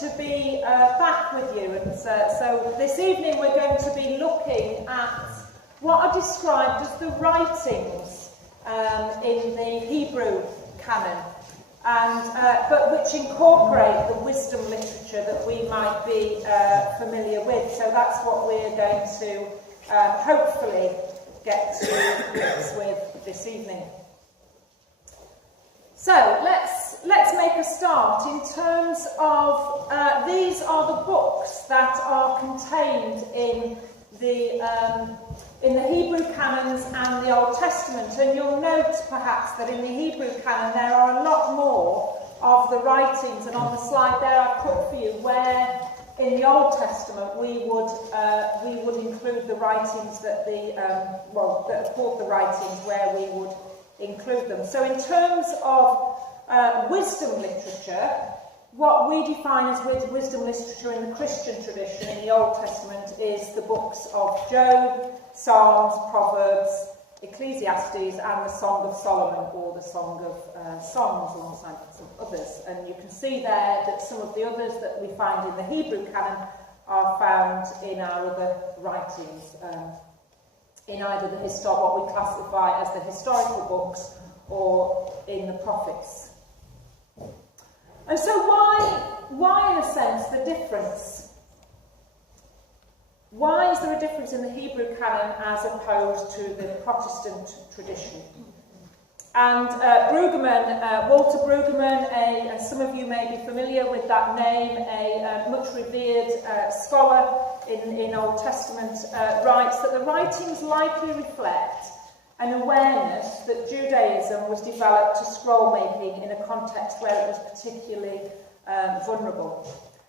to be back with you. And so this evening we're going to be looking at what are described as the writings in the Hebrew canon, and but which incorporate the wisdom literature that we might be familiar with. So that's what we're going to hopefully get to grips with this evening. So let's make a start in terms of these are the books that are contained in the Hebrew canons and the Old Testament. And you'll note perhaps that in the Hebrew canon there are a lot more of the writings, and on the slide there I've put for you where in the Old Testament we would include the writings that that are called the writings, where we would include them. So in terms of wisdom literature, what we define as wisdom literature in the Christian tradition in the Old Testament is the books of Job, Psalms, Proverbs, Ecclesiastes, and the Song of Solomon, or the Song of Songs, alongside some others. And you can see there that some of the others that we find in the Hebrew canon are found in our other writings, in either what we classify as the historical books or in the prophets. And so why in a sense the difference? Why is there a difference in the Hebrew canon as opposed to the Protestant tradition? And Walter Brueggemann, some of you may be familiar with that name, a much revered scholar in Old Testament, writes that the writings likely reflect an awareness that Judaism was developed to scroll making in a context where it was particularly vulnerable.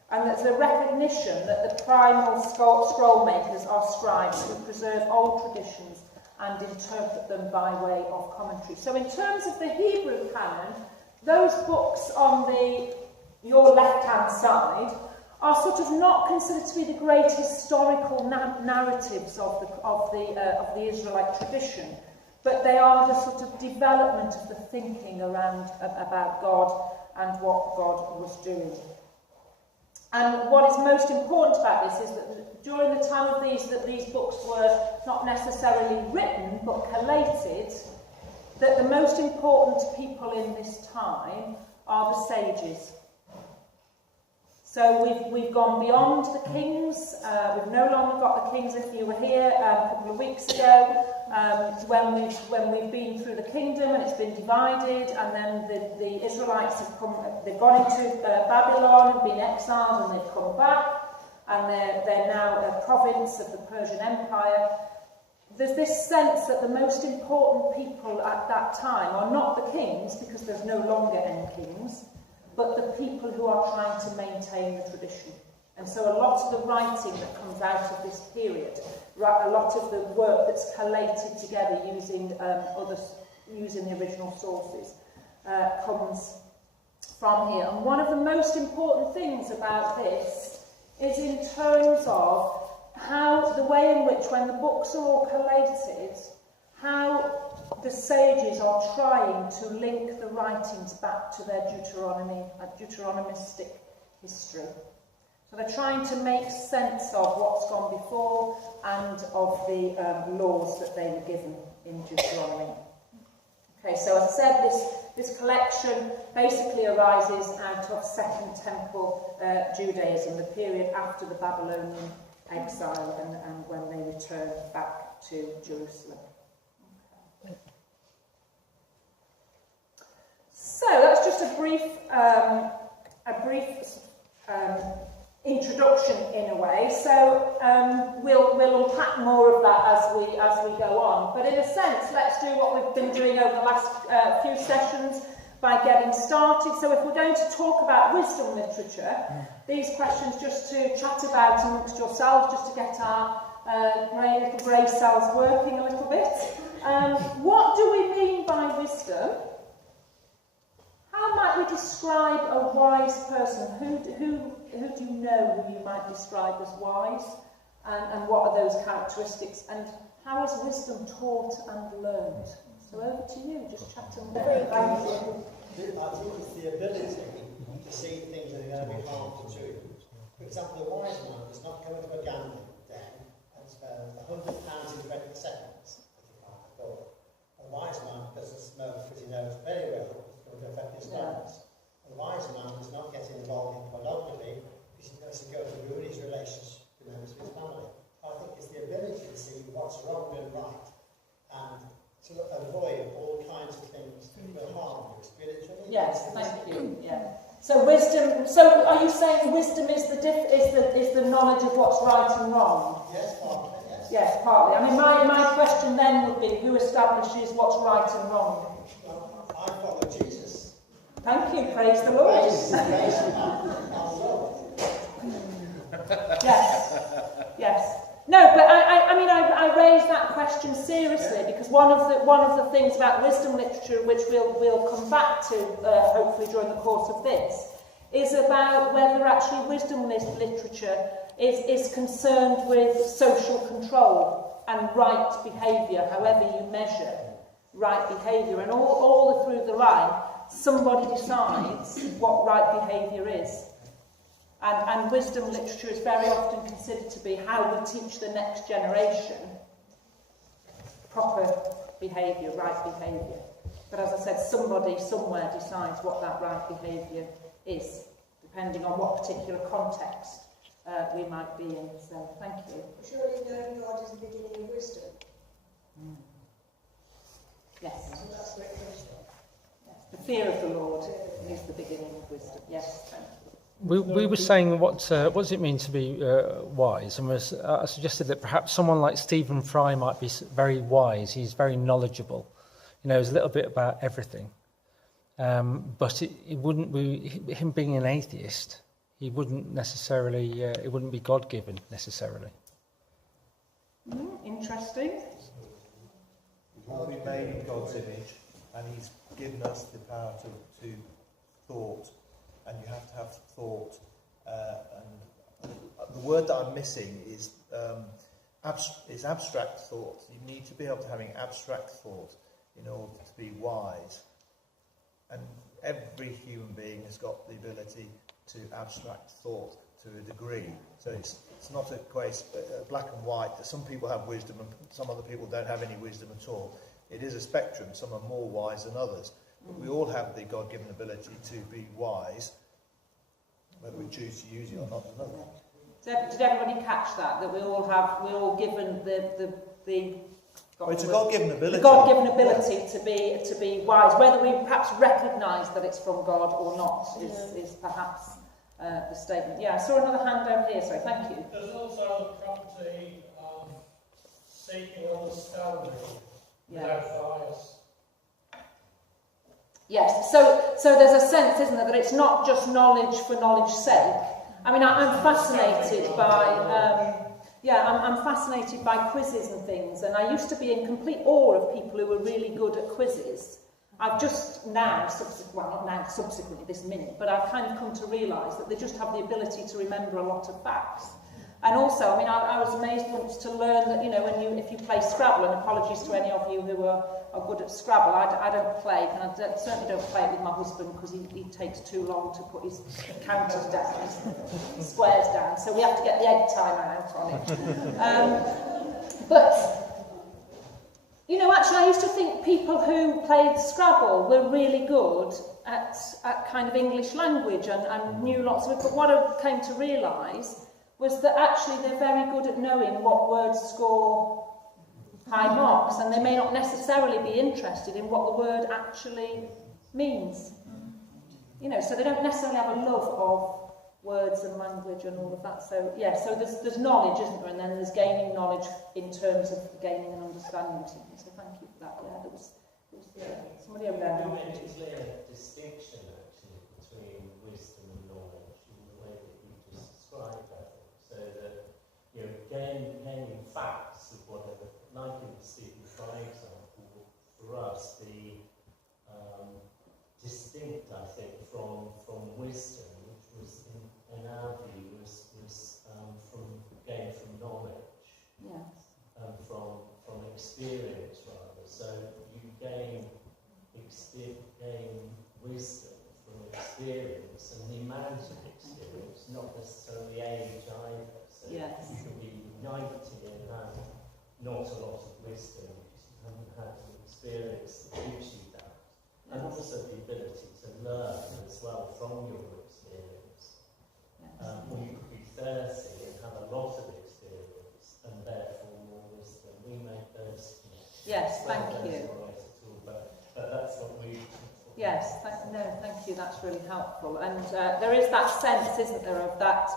And there's a recognition that the primal scroll makers are scribes who preserve old traditions and interpret them by way of commentary. So in terms of the Hebrew canon, those books on your left-hand side are sort of not considered to be the great historical narratives of the Israelite tradition, but they are the sort of development of the thinking about God and what God was doing. And what is most important about this is that during the time of these books were not necessarily written but collated, that the most important people in this time are the sages. So we've gone beyond the kings. We've no longer got the kings. If you were here a couple of weeks ago, when we've been through the kingdom and it's been divided, and then the Israelites they've gone into Babylon and been exiled, and they've come back, and they're now a province of the Persian Empire. There's this sense that the most important people at that time are not the kings, because there's no longer any kings, but the people who are trying to maintain the tradition. And so a lot of the writing that comes out of this period, a lot of the work that's collated together using the original sources, comes from here. And one of the most important things about this is in terms of how the way in which, when the books are all collated, how the sages are trying to link the writings back to their Deuteronomistic history. So they're trying to make sense of what's gone before and of the laws that they were given in Deuteronomy. Okay, so as I said, this collection basically arises out of Second Temple Judaism, the period after the Babylonian exile and when they return back to Jerusalem. So that's just a brief introduction in a way. So we'll unpack more of that as we go on. But in a sense, let's do what we've been doing over the last few sessions by getting started. So if we're going to talk about wisdom literature, these questions just to chat about amongst yourselves, just to get our little grey cells working a little bit. What do we mean by wisdom? How might we describe a wise person? Who do you know who you might describe as wise? And what are those characteristics? And how is wisdom taught and learned? So over to you, just chat and go. I think it's the ability to see things that are going to be harmful to you. For example, a wise man does not go into a gambling den and spend £100 in 20 seconds, as you can't afford. A wise man doesn't smoke because he knows very well it's going to affect his lungs. A wise man does not get involved in pornography because he knows it's going to ruin his relationship with members of his family. I think it's the ability to see what's wrong and right and to avoid all kinds of things that will harm you spiritually. Yes, thank you. Yeah. So wisdom. So are you saying wisdom is the knowledge of what's right and wrong? Yes, partly. Yes. Yes, partly. I mean, my question then would be, who establishes what's right and wrong? Well, I follow Jesus. Thank you. Praise the Lord. Yes. Yes. No, but I raise that question seriously because one of the things about wisdom literature, which we'll come back to hopefully during the course of this, is about whether actually wisdom literature is concerned with social control and right behaviour, however you measure right behaviour, and all through the line, somebody decides what right behaviour is. And wisdom literature is very often considered to be how we teach the next generation proper behaviour, right behaviour. But as I said, somebody somewhere decides what that right behaviour is, depending on what particular context we might be in. So, thank you. Surely knowing God is the beginning of wisdom. Yes. So that's great wisdom. Yes. The fear of the Lord is the beginning of wisdom. Yes, thank you. We were saying what does it mean to be wise, and I suggested that perhaps someone like Stephen Fry might be very wise. He's very knowledgeable, he knows a little bit about everything, but it wouldn't be him being an atheist. He wouldn't necessarily. It wouldn't be God-given necessarily. Interesting. We've all been made in God's image, and He's given us the power to thought. And you have to have thought, and the word that I'm missing is abstract thought. You need to be able to have abstract thought in order to be wise. And every human being has got the ability to abstract thought to a degree. So it's not a black and white. Some people have wisdom and some other people don't have any wisdom at all. It is a spectrum. Some are more wise than others. But we all have the God-given ability to be wise. Whether we choose to use it or not, another. Did everybody catch that? That we're all given the well, it's a God-given ability. The God-given ability to be wise. Whether we perhaps recognise that it's from God or not is perhaps the statement. Yeah, I saw another hand over here. Sorry, thank you. There's also the property of seeking understanding without bias. Yes, so there's a sense, isn't there, that it's not just knowledge for knowledge's sake. I mean, I'm fascinated by, I'm fascinated by quizzes and things, and I used to be in complete awe of people who were really good at quizzes. I've just now, subsequently this minute, but I've kind of come to realise that they just have the ability to remember a lot of facts. And also, I mean, I was amazed once to learn that, if you play Scrabble, and apologies to any of you who are good at Scrabble, I don't play, and I certainly don't play it with my husband because he takes too long to put his counters down, his squares down, so we have to get the egg timer out on it. But, actually I used to think people who played Scrabble were really good at kind of English language and knew lots of it, but what I came to realise was that actually they're very good at knowing what words score high marks, and they may not necessarily be interested in what the word actually means. So they don't necessarily have a love of words and language and all of that. So, so there's knowledge, isn't there? And then there's gaining knowledge in terms of gaining an understanding of something. So thank you for that. Yeah, there was somebody over there. You made a clear distinction, actually, between wisdom and knowledge in the way that you just described that. So that, gaining facts of whatever, like in the Stephen Fry example, for us, the distinct, I think, from wisdom, which was, in our view, was gained from knowledge, from experience, rather. So you gain wisdom from experience, and the amount of experience, not necessarily age either. So Yes. you can be 90 and have not a lot of wisdom because you haven't had the experience that gives you that. And also the ability to learn as well from your experience. Or you could be 30 and have a lot of experience and therefore more wisdom. We make those connections. Yes, thank you. But that's what we... Yes, thank you, that's really helpful. And there is that sense, isn't there, of that,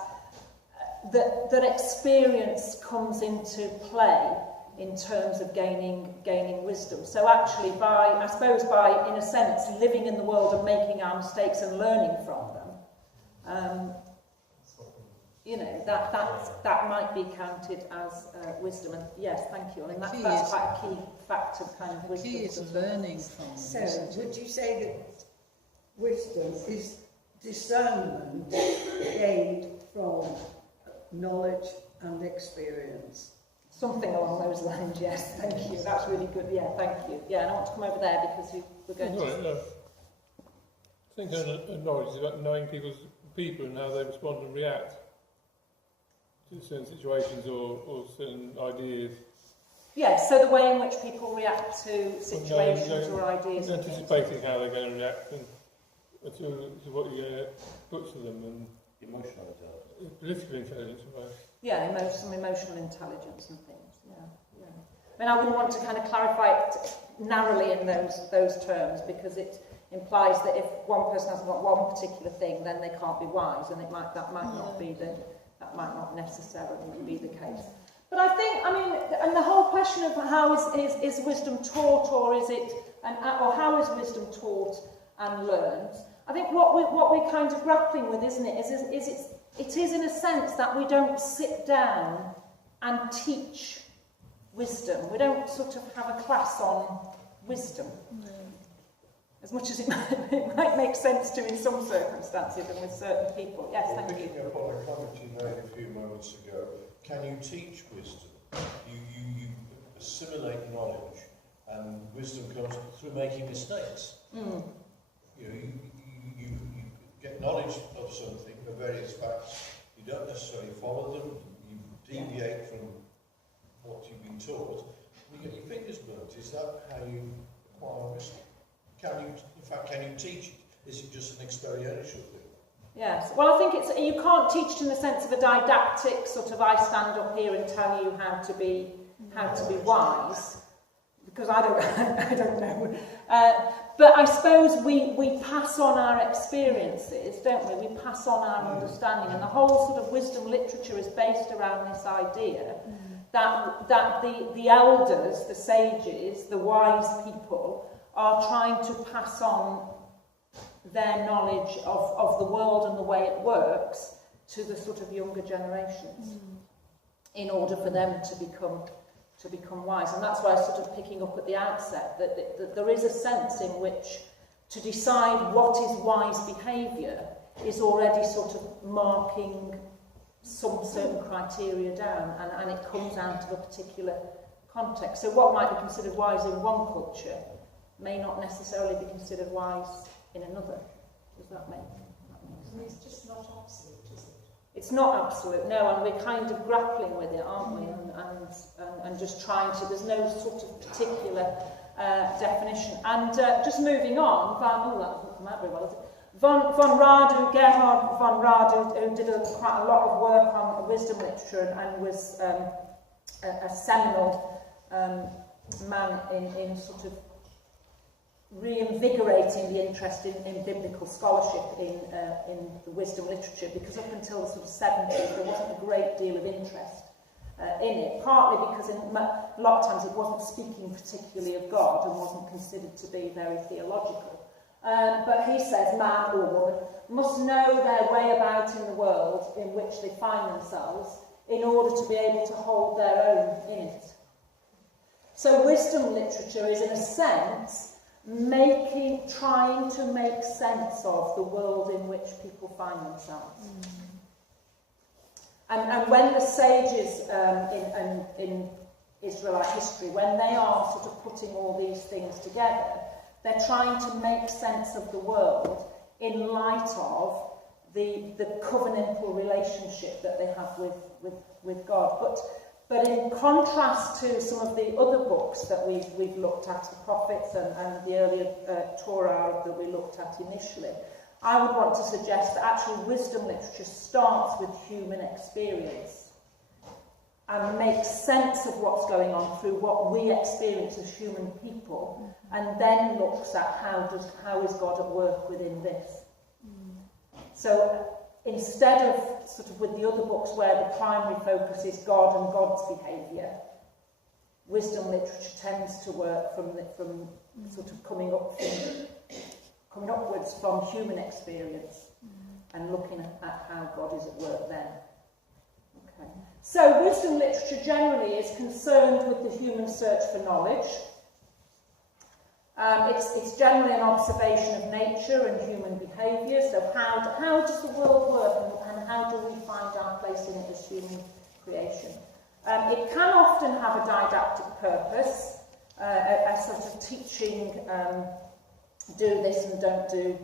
that experience comes into play in terms of gaining wisdom. So actually by, in a sense, living in the world and making our mistakes and learning from them, you know, that might be counted as wisdom. And yes, thank you. And that's quite a key factor, kind of wisdom. The key is learning from. So, would you say that wisdom is discernment gained from knowledge and experience? Something along those lines, yes. Thank you. That's really good. Yeah, thank you. Yeah, and I want to come over there because you were going to... Right, no. I think knowledge is about knowing people and how they respond and react to certain situations or certain ideas. Yes, so the way in which people react to situations or ideas. Anticipating how they're going to react and to what you're going to put to them. And emotional intelligence. Political intelligence, right? Yeah, some emotional intelligence and things. Yeah. I mean, I wouldn't want to kind of clarify it narrowly in those terms because it implies that if one person hasn't got one particular thing, then they can't be wise, and that might not necessarily be the case. But I think, I mean, and the whole question of how is wisdom taught, or how is wisdom taught and learned? I think what we're kind of grappling with, isn't it, it is in a sense that we don't sit down and teach wisdom. We don't sort of have a class on wisdom. No. As much as it might make sense to in some circumstances and with certain people. Yes, thank you. Picking up on a comment you made a few moments ago, can you teach wisdom? You assimilate knowledge, and wisdom comes through making mistakes. Mm. You know, you get knowledge of something for various facts. You don't necessarily follow them. You deviate from what you've been taught. You get your fingers burnt. Is that how you acquire wisdom? Can you teach it? Is it just an experiential thing? Yes. Well, I think you can't teach it in the sense of a didactic sort of I stand up here and tell you how to be wise, because I don't know. But I suppose we pass on our experiences, don't we? We pass on our understanding, and the whole sort of wisdom literature is based around this idea that the elders, the sages, the wise people are trying to pass on their knowledge of the world and the way it works to the sort of younger generations in order for them to become wise. And that's why I was sort of picking up at the outset that there is a sense in which to decide what is wise behaviour is already sort of marking some certain criteria down, and it comes out of a particular context. So what might be considered wise in one culture may not necessarily be considered wise in another. Does that make sense? It's just not absolute, is it? It's not absolute, no, and we're kind of grappling with it, aren't we? And just trying to, there's no sort of particular definition. And just moving on, that doesn't come out very well, is it? Gerhard von Radu, who did quite a lot of work on wisdom literature and was a seminal man in sort of reinvigorating the interest in biblical scholarship in the wisdom literature, because up until the sort of 70s there wasn't a great deal of interest in it, partly because a lot of times it wasn't speaking particularly of God and wasn't considered to be very theological. But he says man or woman must know their way about in the world in which they find themselves in order to be able to hold their own in it. So wisdom literature is, in a sense, trying to make sense of the world in which people find themselves. And when the sages in Israelite history, when they are sort of putting all these things together, they're trying to make sense of the world in light of the covenantal relationship that they have with God. But in contrast to some of the other books that we've looked at, the prophets and the earlier Torah that we looked at initially, I would want to suggest that actually wisdom literature starts with human experience and makes sense of what's going on through what we experience as human people, and then looks at how is God at work within this. So instead of sort of with the other books where the primary focus is God and God's behaviour, wisdom literature tends to work from sort of coming upwards from human experience and looking at how God is at work then. Okay. So wisdom literature generally is concerned with the human search for knowledge. It's generally an observation of nature and human behaviour. So how does the world work, and how do we find our place in it as human creation? It can often have a didactic purpose, a sort of teaching, do this and don't do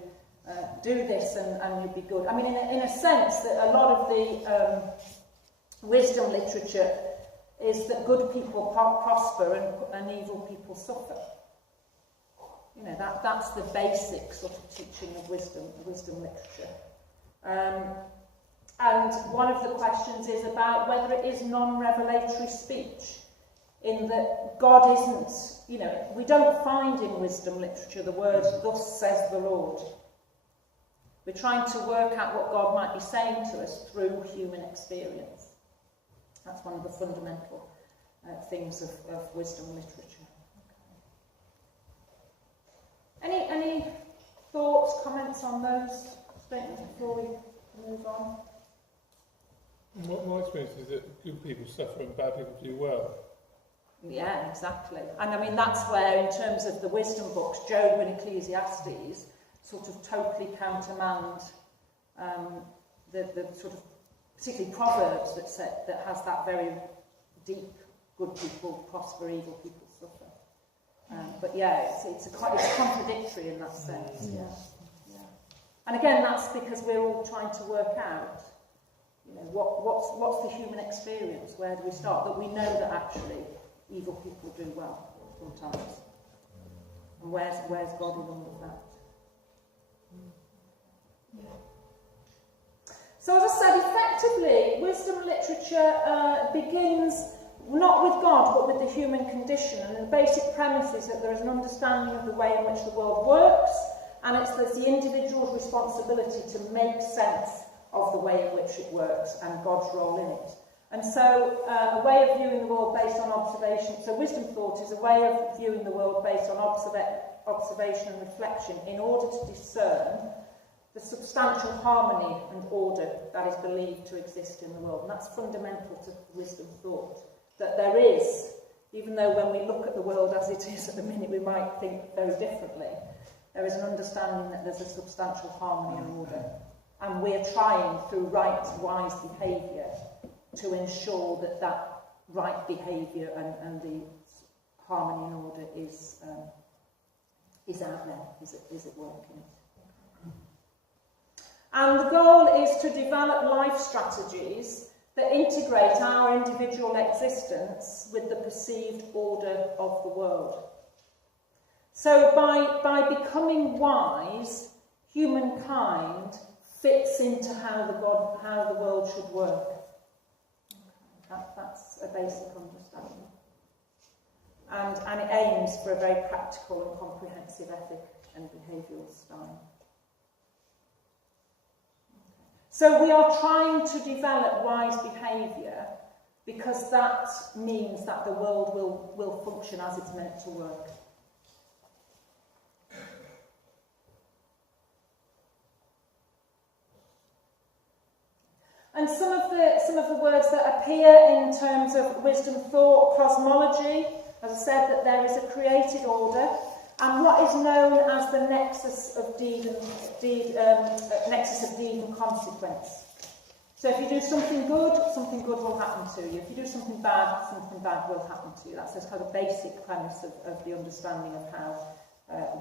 this and you'll be good. I mean, in a sense, that a lot of the wisdom literature is that good people prosper and evil people suffer. You know, that's the basic sort of teaching of wisdom literature. And one of the questions is about whether it is non-revelatory speech, in that God isn't, you know, we don't find in wisdom literature the word, thus says the Lord. We're trying to work out what God might be saying to us through human experience. That's one of the fundamental things of wisdom literature. Any thoughts, comments on those statements before we move on? My experience is that good people suffer and bad people do well. Yeah, exactly. And I mean, that's where, in terms of the wisdom books, Job and Ecclesiastes sort of totally countermand the sort of, particularly Proverbs that has that very deep, good people prosper, evil people suffer. But yeah, it's contradictory in that sense. Yeah. And again, that's because we're all trying to work out, you know, what's the human experience? Where do we start? That we know that actually evil people do well sometimes. And where's God in all of that? So as I said, effectively, wisdom literature begins not with God, but with the human condition. And the basic premise is that there is an understanding of the way in which the world works, and it's the individual's responsibility to make sense of the way in which it works and God's role in it. And so a way of viewing the world based on observation, so wisdom thought is a way of viewing the world based on observation and reflection in order to discern the substantial harmony and order that is believed to exist in the world. And that's fundamental to wisdom thought. That there is, even though when we look at the world as it is at the minute we might think very differently, there is an understanding that there's a substantial harmony and order. And we're trying through right, wise behaviour to ensure that right behaviour and the harmony and order is out there, is at work in it. And the goal is to develop life strategies that integrate our individual existence with the perceived order of the world. So by becoming wise, humankind fits into how the world should work. That's a basic understanding. And it aims for a very practical and comprehensive ethic and behavioural style. So we are trying to develop wise behaviour because that means that the world will function as it's meant to work. And some of the words that appear in terms of wisdom thought, cosmology, as I said, that there is a created order, and what is known as the nexus of deed and consequence. So if you do something good will happen to you. If you do something bad will happen to you. That's just kind of the basic premise of the understanding of how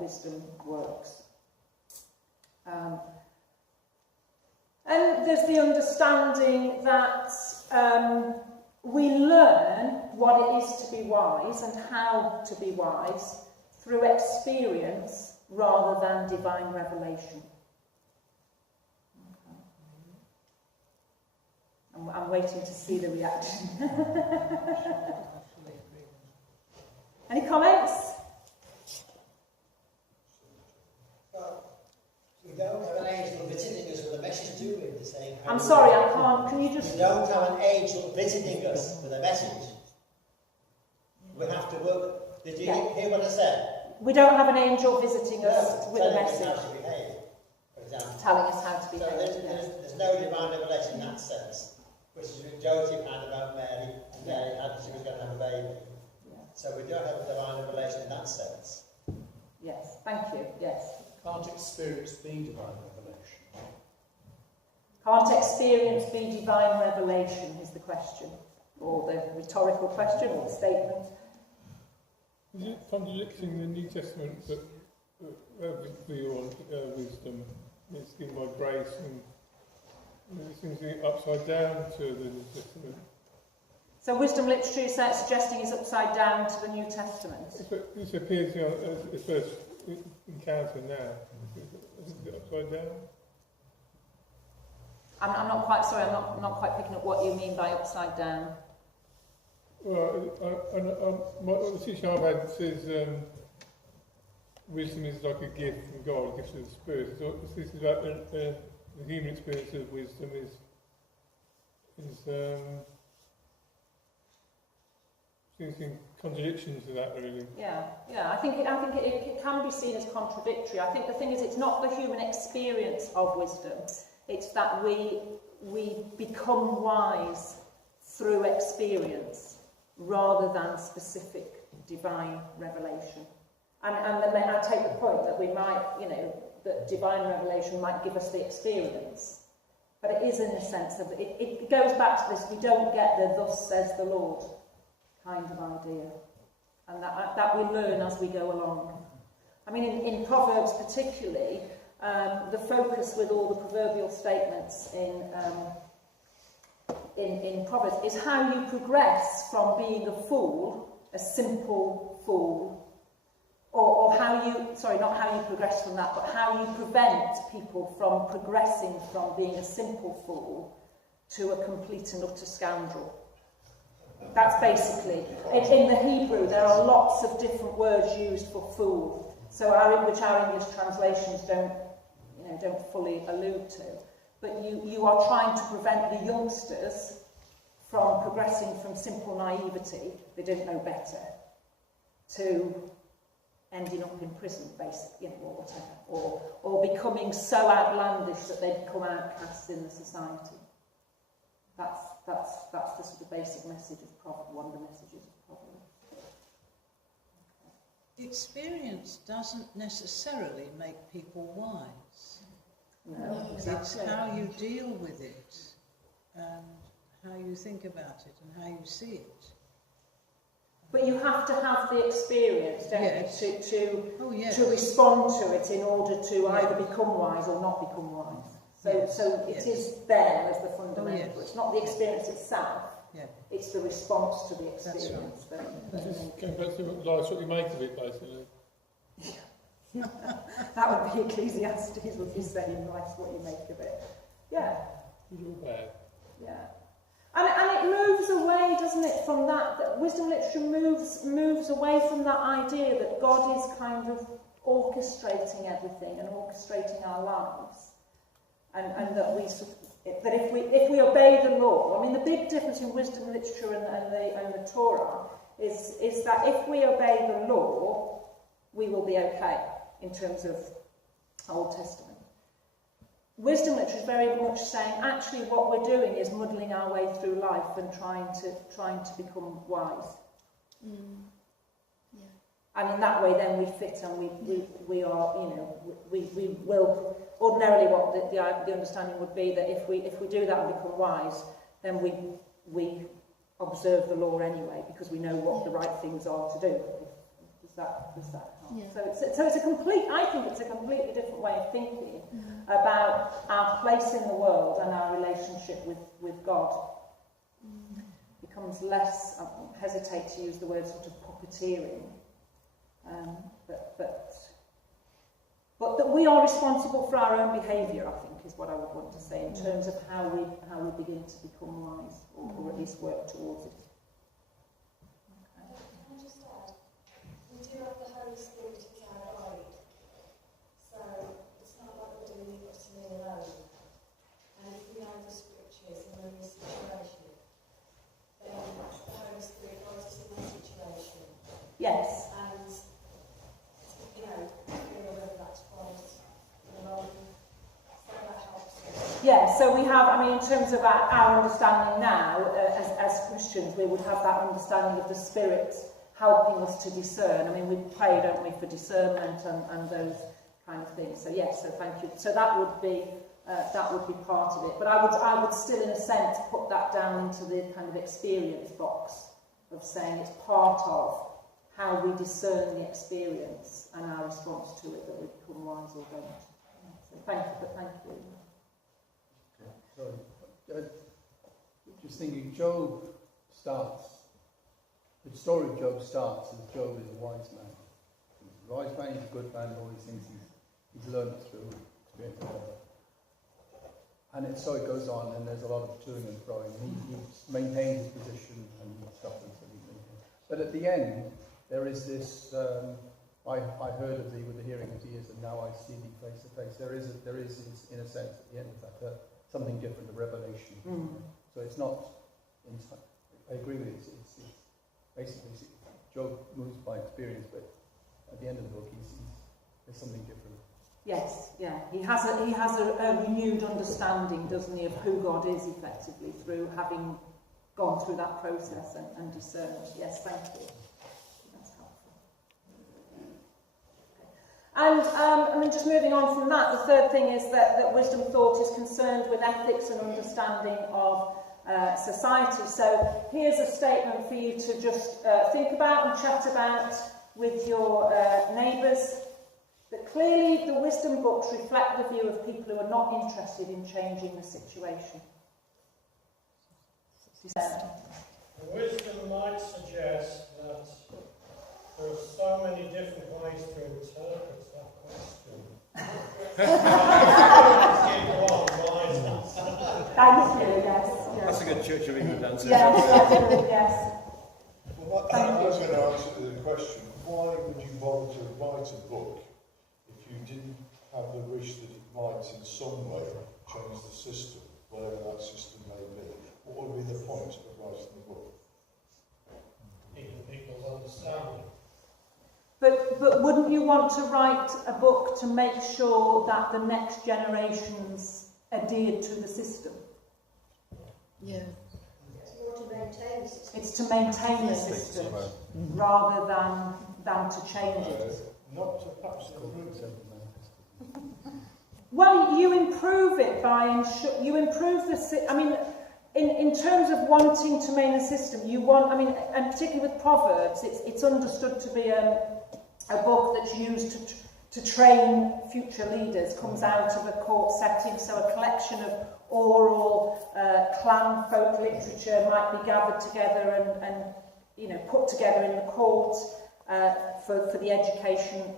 wisdom works. And there's the understanding that we learn what it is to be wise and how to be wise through experience rather than divine revelation. I'm waiting to see the reaction. Any comments? Well, we don't have an angel visiting us with a message, do we? To say, I'm sorry, I can't. Can you just... We don't have an angel visiting us with a message. We have to work. Did you hear what I said? We don't have an angel visiting us with a telling us message. how to behave, for example. Telling us how to So behave. there's no divine revelation in that sense, which is what Joseph had about Mary, and Mary had she was going to have a baby. Yeah. So we don't have a divine revelation in that sense. Yes, thank you. Yes. Can't experience be divine revelation? Can't experience be divine revelation is the question, or the rhetorical question, or the statement. Is it contradicting the New Testament that beyond wisdom is given by grace, and it seems to be upside down to the New Testament? So wisdom literature is suggesting is upside down to the New Testament. This appears as its first encounter now. Is it upside down? I'm not quite sorry. I'm not quite picking up what you mean by upside down. Well, the teaching I've had says wisdom is like a gift from God, a gift of the Spirit. So this is about the human experience of wisdom is seems in contradiction to that, really. Yeah. I think it can be seen as contradictory. I think the thing is, it's not the human experience of wisdom. It's that we become wise through experience rather than specific divine revelation. And I take the point that we might, that divine revelation might give us the experience. But it is in the sense of, it goes back to this, we don't get the thus says the Lord kind of idea. And that we learn as we go along. I mean, in Proverbs particularly, the focus with all the proverbial statements in Proverbs is how you progress from being a fool, a simple fool, or how you, sorry, not how you progress from that, but how you prevent people from progressing from being a simple fool to a complete and utter scoundrel. That's basically, in the Hebrew there are lots of different words used for fool, which our English translations don't fully allude to. But you are trying to prevent the youngsters from progressing from simple naivety, they don't know better, to ending up in prison, basically, or whatever, or becoming so outlandish that they become outcasts in the society. That's the sort of basic message of Proverbs, one of the messages of Proverbs. Experience doesn't necessarily make people wise. No, exactly. It's how you deal with it, and how you think about it, and how you see it. But you have to have the experience, don't Yes. you, to respond to it in order to either become wise or not become wise. So it is there as the fundamental. Oh, yes. It's not the experience itself. Yeah. It's the response to the experience. Just going back to what you make of it, basically. That would be Ecclesiastes, would be saying, nice what you make of it. Yeah. Good or bad. Yeah. And it moves away, doesn't it, from that wisdom literature moves away from that idea that God is kind of orchestrating everything and orchestrating our lives. And that if we obey the law, I mean, the big difference in wisdom literature and the Torah is that if we obey the law, we will be okay in terms of Old Testament. Wisdom literature is very much saying, actually, what we're doing is muddling our way through life and trying to become wise. Mm. Yeah. And in that way, then we fit, and we are, we will. Ordinarily, what the understanding would be that if we do that and become wise, then we observe the law anyway, because we know what the right things are to do. Does that help? Yeah. So it's a complete. I think it's a completely different way of thinking about our place in the world and our relationship with God. Becomes less. I hesitate to use the word sort of puppeteering, but that we are responsible for our own behaviour. I think is what I would want to say in terms of how we begin to become wise, or at least work towards it. Can I just add, we do have the Holy Spirit as our guide, so it's not like we're doing it utterly alone. And if we know the scriptures and we're in a situation, then the Holy Spirit guides us in that situation. Yes. And, you know, whether that's Christ alone, so that helps us. Yeah, so we have, I mean, in terms of our understanding now, as Christians, we would have that understanding of the Spirit helping us to discern. I mean, we pray, don't we, for discernment and those kind of things. So yes, so thank you. So that would be part of it. But I would still, in a sense, put that down into the kind of experience box of saying it's part of how we discern the experience and our response to it that we become wise or don't. So thank you. So, just thinking, Job starts, the story of Job starts as Job is a wise man. He's a wise man, he's a good man, all these things he's learned through experience. And so it goes on, and there's a lot of toing and froing. He maintains his position and stuff. But at the end, there is this. I heard of thee with the hearing of ears, and now I see thee face to face. There is, in a sense, at the end of that, something different, a revelation. So it's not. I agree with you. It's basically Job moves by experience, but at the end of the book, there's something different. Yes, yeah. He has a renewed understanding, doesn't he, of who God is effectively through having gone through that process and discerned. Yes, thank you. That's helpful. And then just moving on from that, the third thing is that wisdom thought is concerned with ethics and understanding of society. So here's a statement for you to just think about and chat about with your neighbours. That clearly the wisdom books reflect the view of people who are not interested in changing the situation. The wisdom might suggest that there are so many different ways to interpret that question. Thank you, yes. That's a good Church of England answer. Yes. Well, I was going to answer the question, why would you bother to write a book if you didn't have the wish that it might in some way change the system, whatever that system may be? What would be the point of writing the book? People's understanding. But wouldn't you want to write a book to make sure that the next generations adhered to the system? Yeah. It's to maintain the system rather than to change it. Not to perhaps improve it. Well, you improve it by you improve the. I mean, in terms of wanting to maintain the system, you want. I mean, and particularly with Proverbs, it's understood to be a book that's used to train future leaders. Comes out of a court setting, so a collection of oral clan folk literature might be gathered together and put together in the court for the education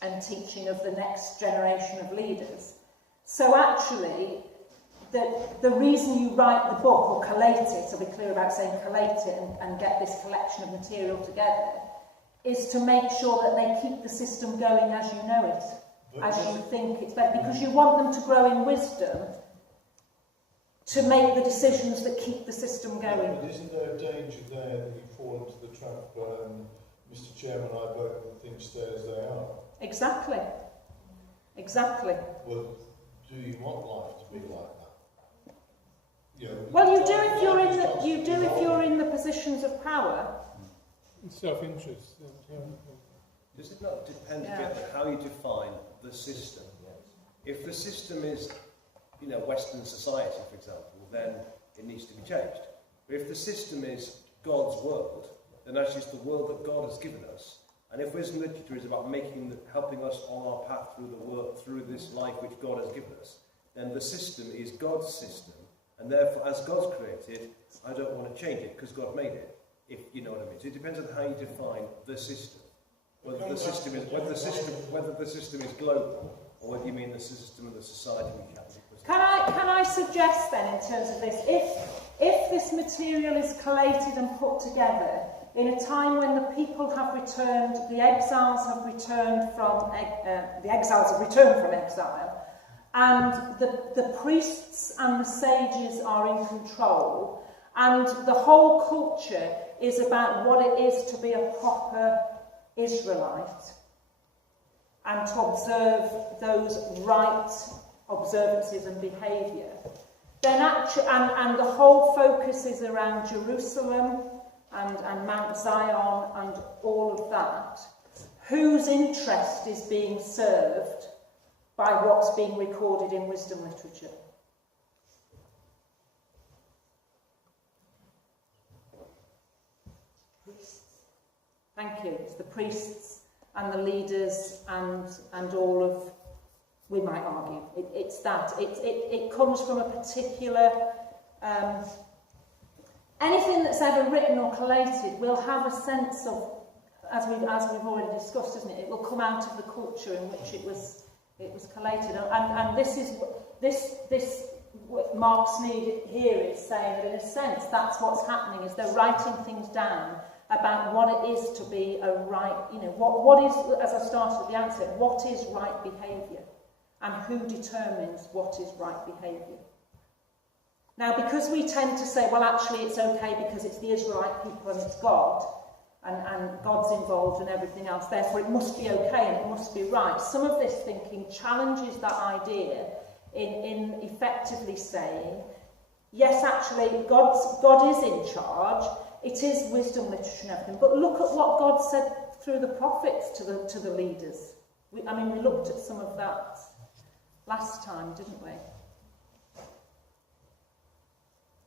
and teaching of the next generation of leaders. So actually, the reason you write the book or collate it, so be clear about saying collate it and get this collection of material together, is to make sure that they keep the system going as you know it, as you think it's better, because you want them to grow in wisdom to make the decisions that keep the system going. But isn't there a danger there that you fall into the trap, Mr. Chairman, I vote that things stay as they are? Exactly. Well, do you want life to be like that? Well, you do if you're in the positions of power. Self-interest. Does it not depend a bit on how you define the system? If the system is, Western society, for example, then it needs to be changed. But if the system is God's world, then actually it's the world that God has given us, And if wisdom literature is about helping us on our path through the work, through this life which God has given us, then the system is God's system, and therefore, as God's created, I don't want to change it because God made it. If you know what I mean. So it depends on how you define the system. Whether the system is global, or whether you mean the system of the society we have. Can I suggest then, in terms of this, if this material is collated and put together in a time when the people have returned, the exiles have returned from exile, and the priests and the sages are in control, and the whole culture is about what it is to be a proper Israelite and to observe those right observances and behaviour, then and the whole focus is around Jerusalem and Mount Zion and all of that, whose interest is being served by what's being recorded in wisdom literature? Thank you. It's the priests and the leaders and all of, we might argue, it's that. It comes from a particular... anything that's ever written or collated will have a sense of, as we've already discussed, isn't it? It will come out of the culture in which it was collated. And this what Mark Sneed here is saying that in a sense that's what's happening, is they're writing things down about what it is to be a right, what is, as I started at the outset, what is right behaviour and who determines what is right behaviour. Now, because we tend to say, well, actually it's okay because it's the Israelite people and it's God, and God's involved and everything else, therefore it must be okay and it must be right. Some of this thinking challenges that idea in effectively saying, yes, actually, God is in charge, it is wisdom literature and everything, but look at what God said through the prophets to the leaders. We looked at some of that last time, didn't we?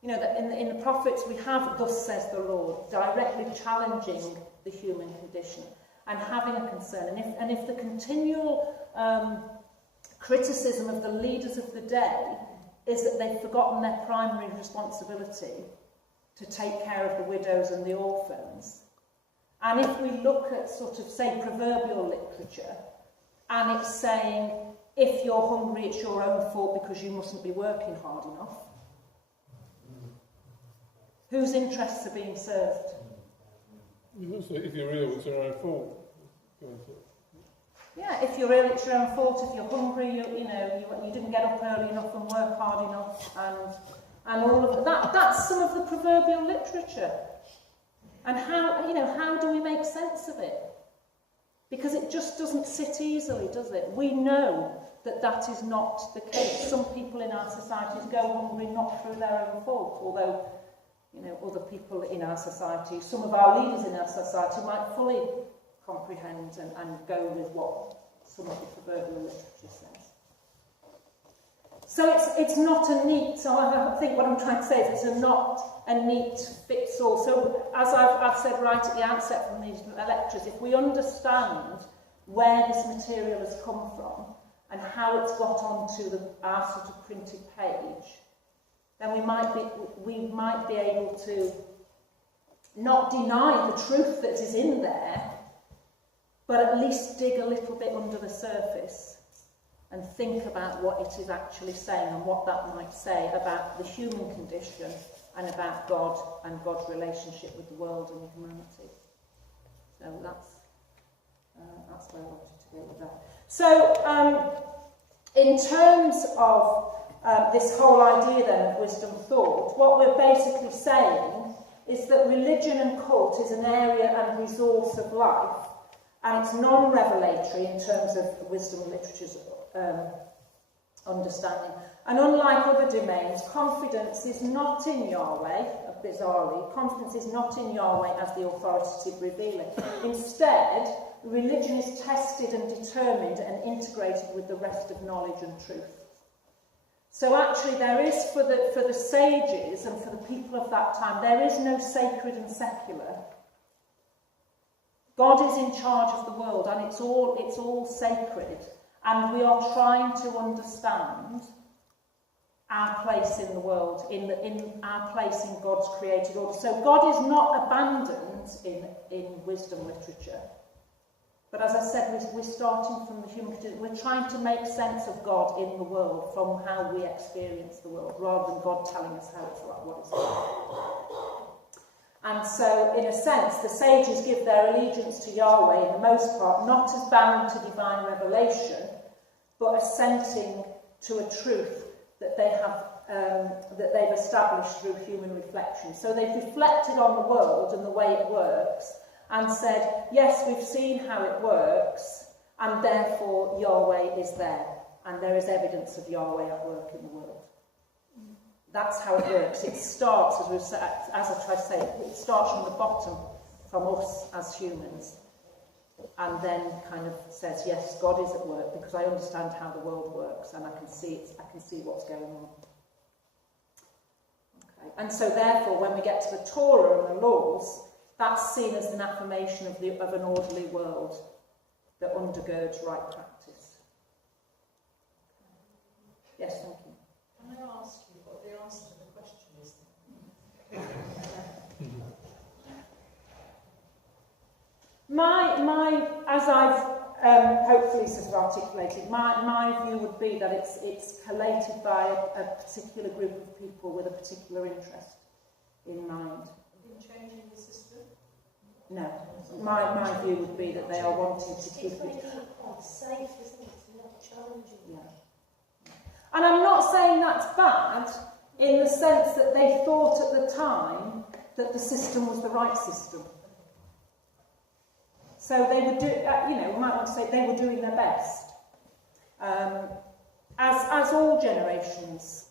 You know, that in the prophets we have, thus says the Lord, directly challenging the human condition and having a concern. And if the continual criticism of the leaders of the day is that they've forgotten their primary responsibility to take care of the widows and the orphans, and if we look at sort of, say, proverbial literature, and it's saying, if you're hungry, it's your own fault because you mustn't be working hard enough, whose interests are being served? If you're ill, it's your own fault. Yeah, if you're ill, it's your own fault. If you're hungry, you didn't get up early enough and work hard enough, and all of that. That's some of the proverbial literature. And how do we make sense of it? Because it just doesn't sit easily, does it? We know that is not the case. Some people in our societies go hungry not through their own fault, although other people in our society, some of our leaders in our society might fully comprehend and go with what some of the proverbial literature says. So it's not a neat, so I think what I'm trying to say is it's not a neat fix-all. So as I've said right at the outset from these lectures, if we understand where this material has come from and how it's got onto our sort of printed page, then we might be able to not deny the truth that is in there, but at least dig a little bit under the surface and think about what it is actually saying and what that might say about the human condition and about God and God's relationship with the world and humanity. So that's where I wanted to go with that. So in terms of this whole idea then of wisdom thought, what we're basically saying is that religion and cult is an area and resource of life, and it's non-revelatory in terms of wisdom literature's understanding. And unlike other domains, confidence is not in Yahweh, bizarrely, confidence is not in Yahweh as the authoritative revealer. Instead, religion is tested and determined and integrated with the rest of knowledge and truth. So actually there is, for the sages and for the people of that time, there is no sacred and secular. God is in charge of the world, and it's all sacred, and we are trying to understand our place in the world, in our place in God's created order. So God is not abandoned in wisdom literature. But as I said, we're starting from the human condition. We're trying to make sense of God in the world from how we experience the world, rather than God telling us how it's like, what it's like. And so, in a sense, the sages give their allegiance to Yahweh, in the most part, not as bound to divine revelation, but assenting to a truth that they have, that they've established through human reflection. So they've reflected on the world and the way it works, and said, yes, we've seen how it works, and therefore Yahweh is there, and there is evidence of Yahweh at work in the world. That's how it works. It starts, as I try to say, it starts from the bottom, from us as humans, and then kind of says, yes, God is at work, because I understand how the world works, and I can see what's going on. Okay. And so therefore, when we get to the Torah and the laws, that's seen as an affirmation of an orderly world that undergirds right practice. Yes, thank you. Can I ask you what the answer to the question is? As I've hopefully sort of articulated, my view would be that it's collated by a particular group of people with a particular interest in mind. In changing the system? No. My view would be that they are wanting to keep it. It's making it quite safe, isn't it? It's not challenging. Yeah. And I'm not saying that's bad in the sense that they thought at the time that the system was the right system. So they would do, we might want to say they were doing their best. As all generations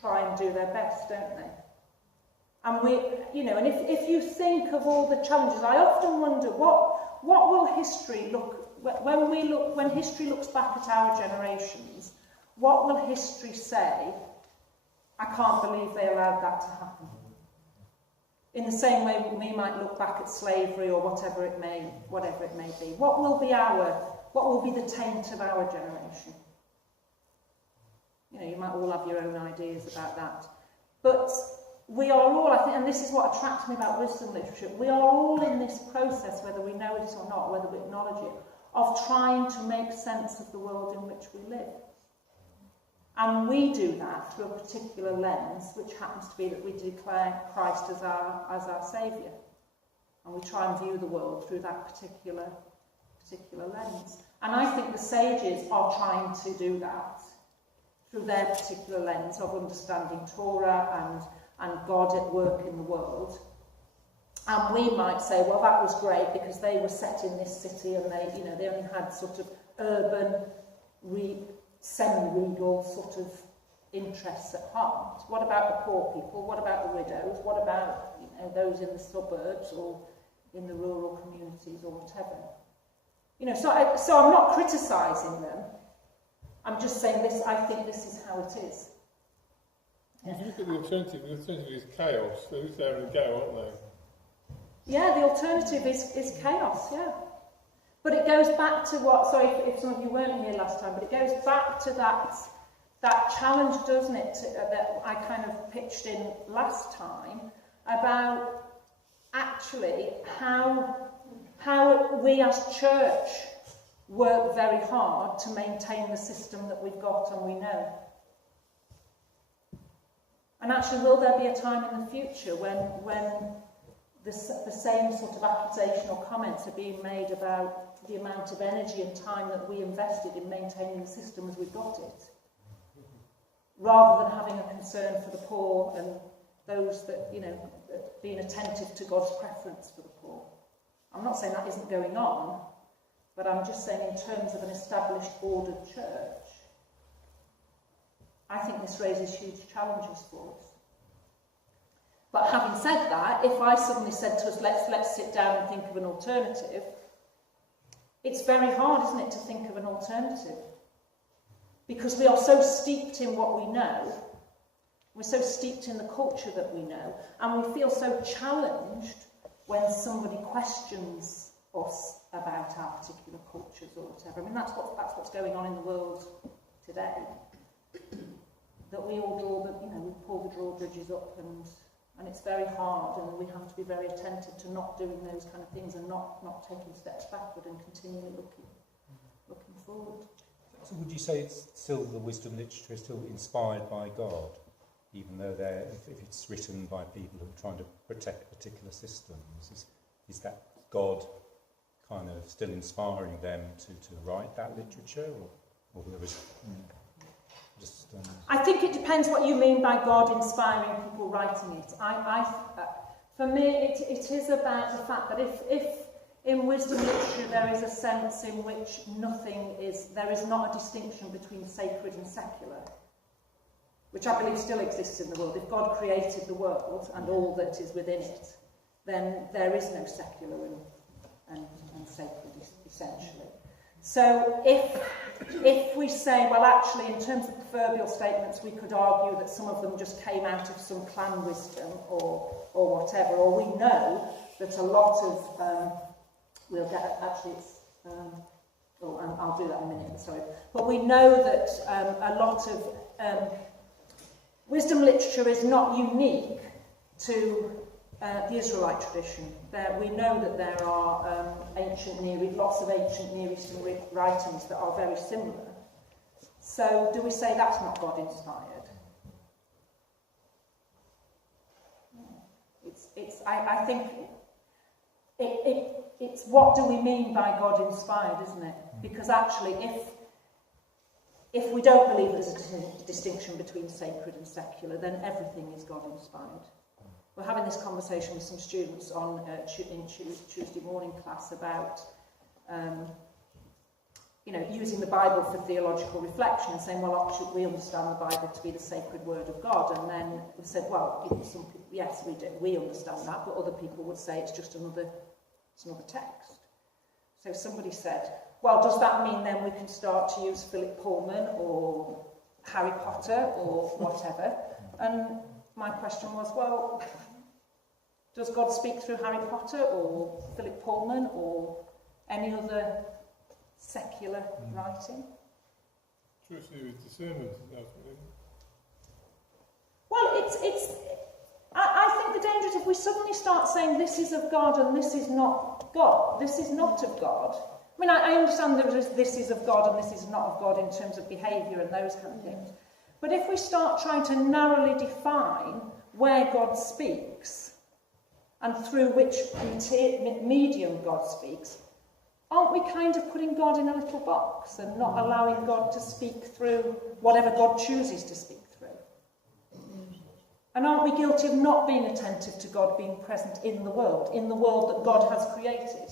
try and do their best, don't they? And and if you think of all the challenges, I often wonder what will history when history looks back at our generations, what will history say? I can't believe they allowed that to happen. In the same way we might look back at slavery or whatever it may be. What will be the taint of our generation? You might all have your own ideas about that. But we are all, I think, and this is what attracts me about wisdom literature, we are all in this process, whether we know it or not, whether we acknowledge it, of trying to make sense of the world in which we live. And we do that through a particular lens, which happens to be that we declare Christ as our Saviour. And we try and view the world through that particular lens. And I think the sages are trying to do that through their particular lens of understanding Torah and God at work in the world. And we might say, well, that was great because they were set in this city and they only had sort of urban, semi-regal sort of interests at heart. What about the poor people? What about the widows? What about those in the suburbs or in the rural communities or whatever? So I'm not criticising them. I'm just saying this. I think this is how it is. If you look at the alternative is chaos. So who's there and go, aren't they? Yeah, the alternative is chaos, yeah. But it goes back to what, sorry if some of you weren't here last time, but it goes back to that challenge, doesn't it, that I kind of pitched in last time, about actually how we as church work very hard to maintain the system that we've got and we know. And actually, will there be a time in the future when the same sort of accusation or comments are being made about the amount of energy and time that we invested in maintaining the system as we've got it, rather than having a concern for the poor and those that, being attentive to God's preference for the poor? I'm not saying that isn't going on, but I'm just saying in terms of an established, ordered church, I think this raises huge challenges for us. But having said that, if I suddenly said to us, let's sit down and think of an alternative, it's very hard, isn't it, to think of an alternative? Because we are so steeped in what we know, we're so steeped in the culture that we know, and we feel so challenged when somebody questions us about our particular cultures or whatever. I mean, that's what's going on in the world today. That we all draw we pull the drawbridges up, and it's very hard, and we have to be very attentive to not doing those kind of things and not taking steps backward and continually looking forward. So would you say it's still, the wisdom literature is still inspired by God, even though if it's written by people who are trying to protect particular systems? Is that God kind of still inspiring them to write that literature, or there is just? I think it depends what you mean by God inspiring people writing it. For me, it is about the fact that if in wisdom literature there is a sense in which there is not a distinction between sacred and secular, which I believe still exists in the world. If God created the world and all that is within it, then there is no secular and sacred, essentially. So if we say, well, actually, in terms of proverbial statements, we could argue that some of them just came out of some clan wisdom or whatever, or we know that a lot of we'll get, actually it's, I'll do that in a minute, sorry. But we know that a lot of wisdom literature is not unique to the Israelite tradition. We know that there are lots of ancient Near Eastern writings that are very similar. So do we say that's not God-inspired? I think it's what do we mean by God-inspired, isn't it? Because actually, if we don't believe there's a distinction between sacred and secular, then everything is God-inspired. We're having this conversation with some students in Tuesday morning class about using the Bible for theological reflection and saying, well, should we understand the Bible to be the sacred word of God? And then we said, well, some people, yes, we do. We understand that, but other people would say it's just another text. So somebody said, well, does that mean then we can start to use Philip Pullman or Harry Potter or whatever? And my question was, well, does God speak through Harry Potter or Philip Pullman or any other secular writing? Especially with discernment, Well, I think the danger is if we suddenly start saying this is of God and this is not God, this is not of God. I mean, I understand there is this is of God and this is not of God in terms of behaviour and those kind of things. But if we start trying to narrowly define where God speaks and through which medium God speaks, aren't we kind of putting God in a little box and not allowing God to speak through whatever God chooses to speak through? And aren't we guilty of not being attentive to God being present in the world that God has created?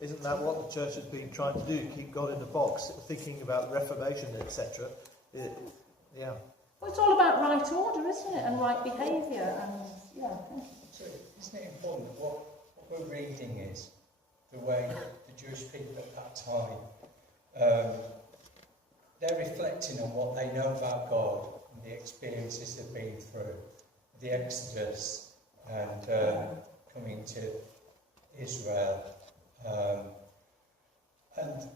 Isn't that what the church has been trying to do? Keep God in the box, thinking about Reformation, etc. Yeah. Well, it's all about right order, isn't it? And right behaviour. And So isn't it important that what we're reading is the way the Jewish people at that time, they're reflecting on what they know about God and the experiences they've been through, the Exodus and coming to Israel. And,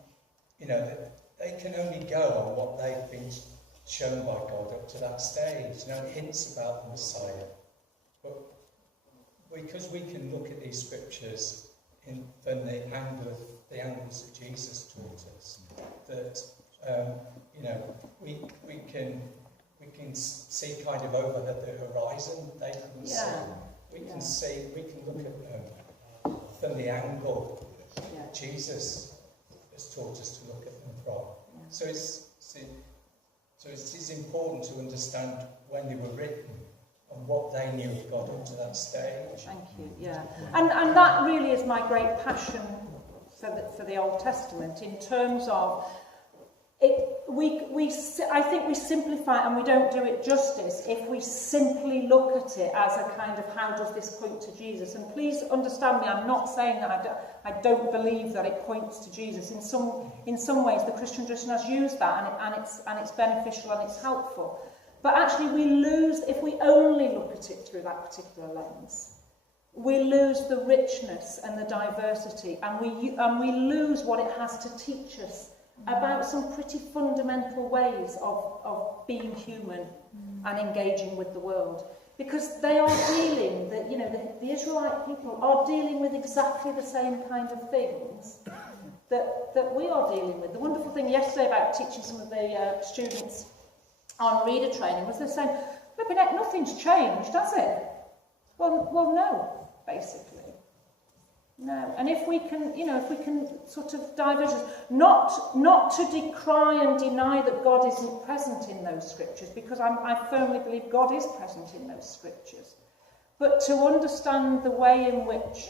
they can only go on what they've been shown by God up to that stage. Hints about the Messiah. But because we can look at these scriptures from the angles that Jesus taught us, that we can see kind of over the horizon. They couldn't see. We can look at them from the angle Jesus has taught us to look at them from. So it is important to understand when they were written and what they knew of God up to that stage. Thank you, And that really is my great passion for the Old Testament in terms of it. I think we simplify it and we don't do it justice if we simply look at it as a kind of how does this point to Jesus. And please understand me, I'm not saying that I don't believe that it points to Jesus. In some ways, the Christian tradition has used that and it's beneficial and it's helpful. But actually, we lose if we only look at it through that particular lens. we lose the richness and the diversity, and we lose what it has to teach us about some pretty fundamental ways of being human and engaging with the world. Because they are dealing, the Israelite people are dealing with exactly the same kind of things that we are dealing with. The wonderful thing yesterday about teaching some of the students on reader training was they're saying, flipping heck, nothing's changed, has it? Well, no, basically. No. And if we can sort of diverge, not to decry and deny that God isn't present in those scriptures, because I firmly believe God is present in those scriptures, but to understand the way in which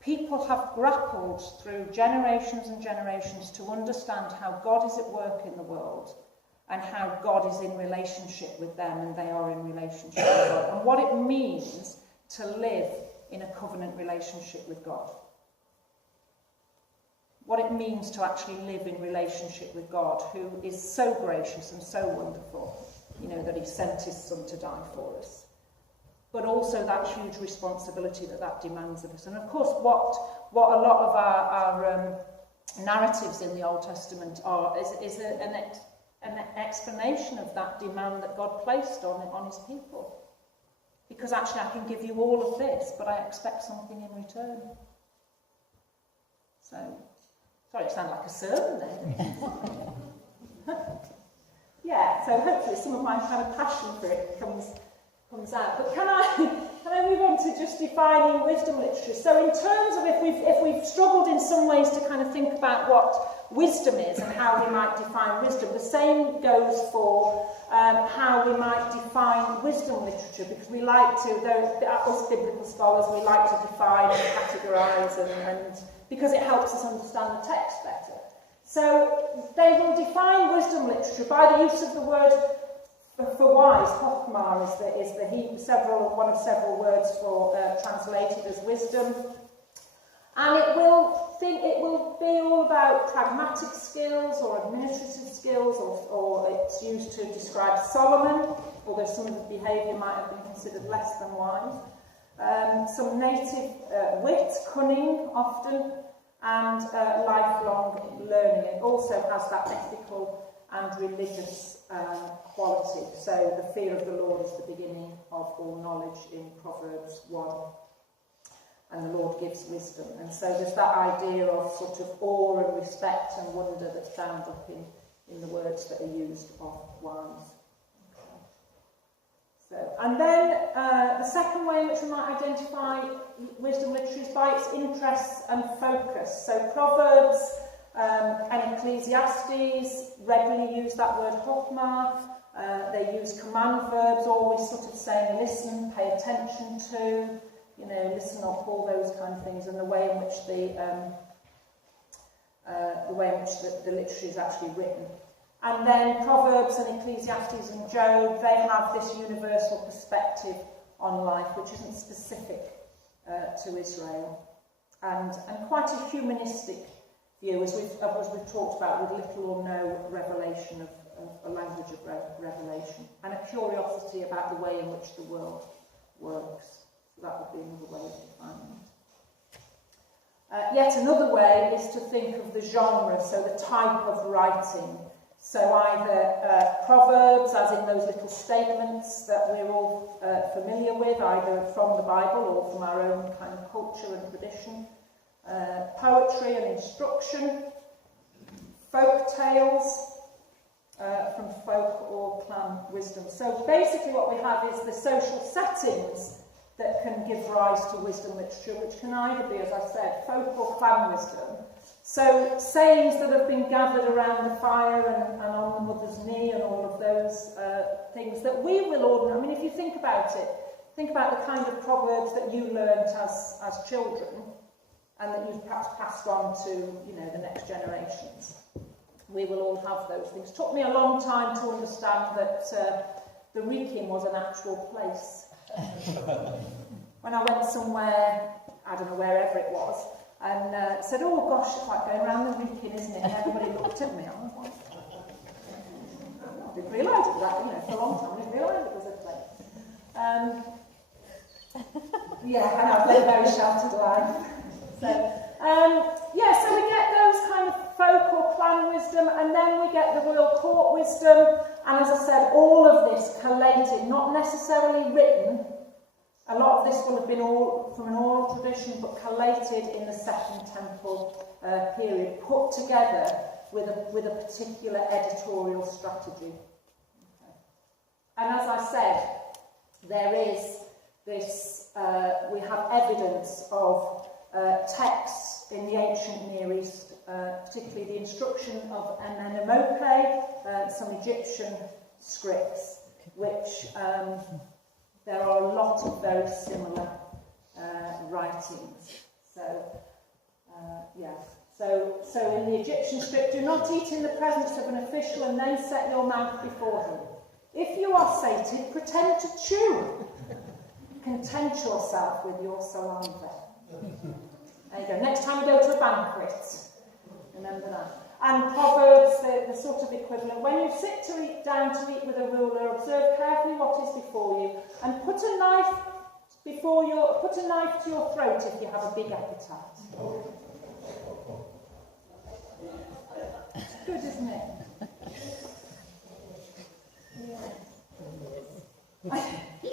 people have grappled through generations and generations to understand how God is at work in the world and how God is in relationship with them and they are in relationship with God, and what it means to live in a covenant relationship with God. What it means to actually live in relationship with God, who is so gracious and so wonderful, that he sent his son to die for us. But also that huge responsibility that demands of us. And of course, what a lot of our narratives in the Old Testament are is an explanation of that demand that God placed on his people. Because actually I can give you all of this, but I expect something in return. So, sorry, it sounded like a sermon then. Yeah, so hopefully some of my kind of passion for it comes out. But can I move on to just defining wisdom literature? So in terms of if we've struggled in some ways to kind of think about what wisdom is and how we might define wisdom, the same goes for how we might define wisdom literature, because we like to, us biblical scholars, we like to define and categorise and because it helps us understand the text better. So they will define wisdom literature by the use of the word for wise. Chokhmah is one of several words for translated as wisdom, and it will be all about pragmatic skills or administrative skills, or it's used to describe Solomon, although some of the behaviour might have been considered less than wise. Some native wit, cunning often, and lifelong learning. It also has that ethical and religious quality. So the fear of the Lord is the beginning of all knowledge in Proverbs 1. And the Lord gives wisdom. And so there's that idea of sort of awe and respect and wonder that's bound up in the words that are used of wise. So, and then the second way in which we might identify wisdom literature is by its interests and focus. So Proverbs and Ecclesiastes regularly use that word chokhmah. They use command verbs, always sort of saying listen, pay attention to, listen up, all those kind of things, and the way in which the literature is actually written. And then Proverbs and Ecclesiastes and Job, they have this universal perspective on life, which isn't specific to Israel, and quite a humanistic view, as we've talked about, with little or no revelation of a language of revelation, and a curiosity about the way in which the world works. So that would be another way of defining it. Yet another way is to think of the genre, so the type of writing. So either Proverbs, as in those little statements that we're all familiar with, either from the Bible or from our own kind of culture and tradition. Poetry and instruction. Folk tales from folk or clan wisdom. So basically what we have is the social settings that can give rise to wisdom literature, which can either be, as I said, folk or clan wisdom. So sayings that have been gathered around the fire and on the mother's knee and all of those things that we will ordinarily, I mean, if you think about it, think about the kind of proverbs that you learnt as children and that you've perhaps passed on to, the next generations. We will all have those things. It took me a long time to understand that the Wrekin was an actual place. When I went somewhere, I don't know, wherever it was, and said, oh gosh, it's like going around the Wrekin, isn't it? And everybody looked at me. I was like, I didn't realise it was that, for a long time, I didn't realise it was a place. Yeah, and I've led a very sheltered life. So, so we get those kind of folk or clan wisdom, and then we get the royal court wisdom, and as I said, all of this collated, not necessarily written. A lot of this will have been all from an oral tradition, but collated in the Second Temple period, put together with a particular editorial strategy. Okay. And as I said, there is this, we have evidence of texts in the ancient Near East, particularly the instruction of Amenemope, some Egyptian scripts, which there are a lot of very similar writings. So in the Egyptian script, do not eat in the presence of an official and then set your mouth before him. If you are sated, pretend to chew. Content yourself with your saliva. There you go. Next time you go to a banquet, remember that. And Proverbs, the sort of equivalent. When you sit down to eat with a ruler, observe carefully what is before you, and put a knife to your throat if you have a big appetite. It's good, isn't it?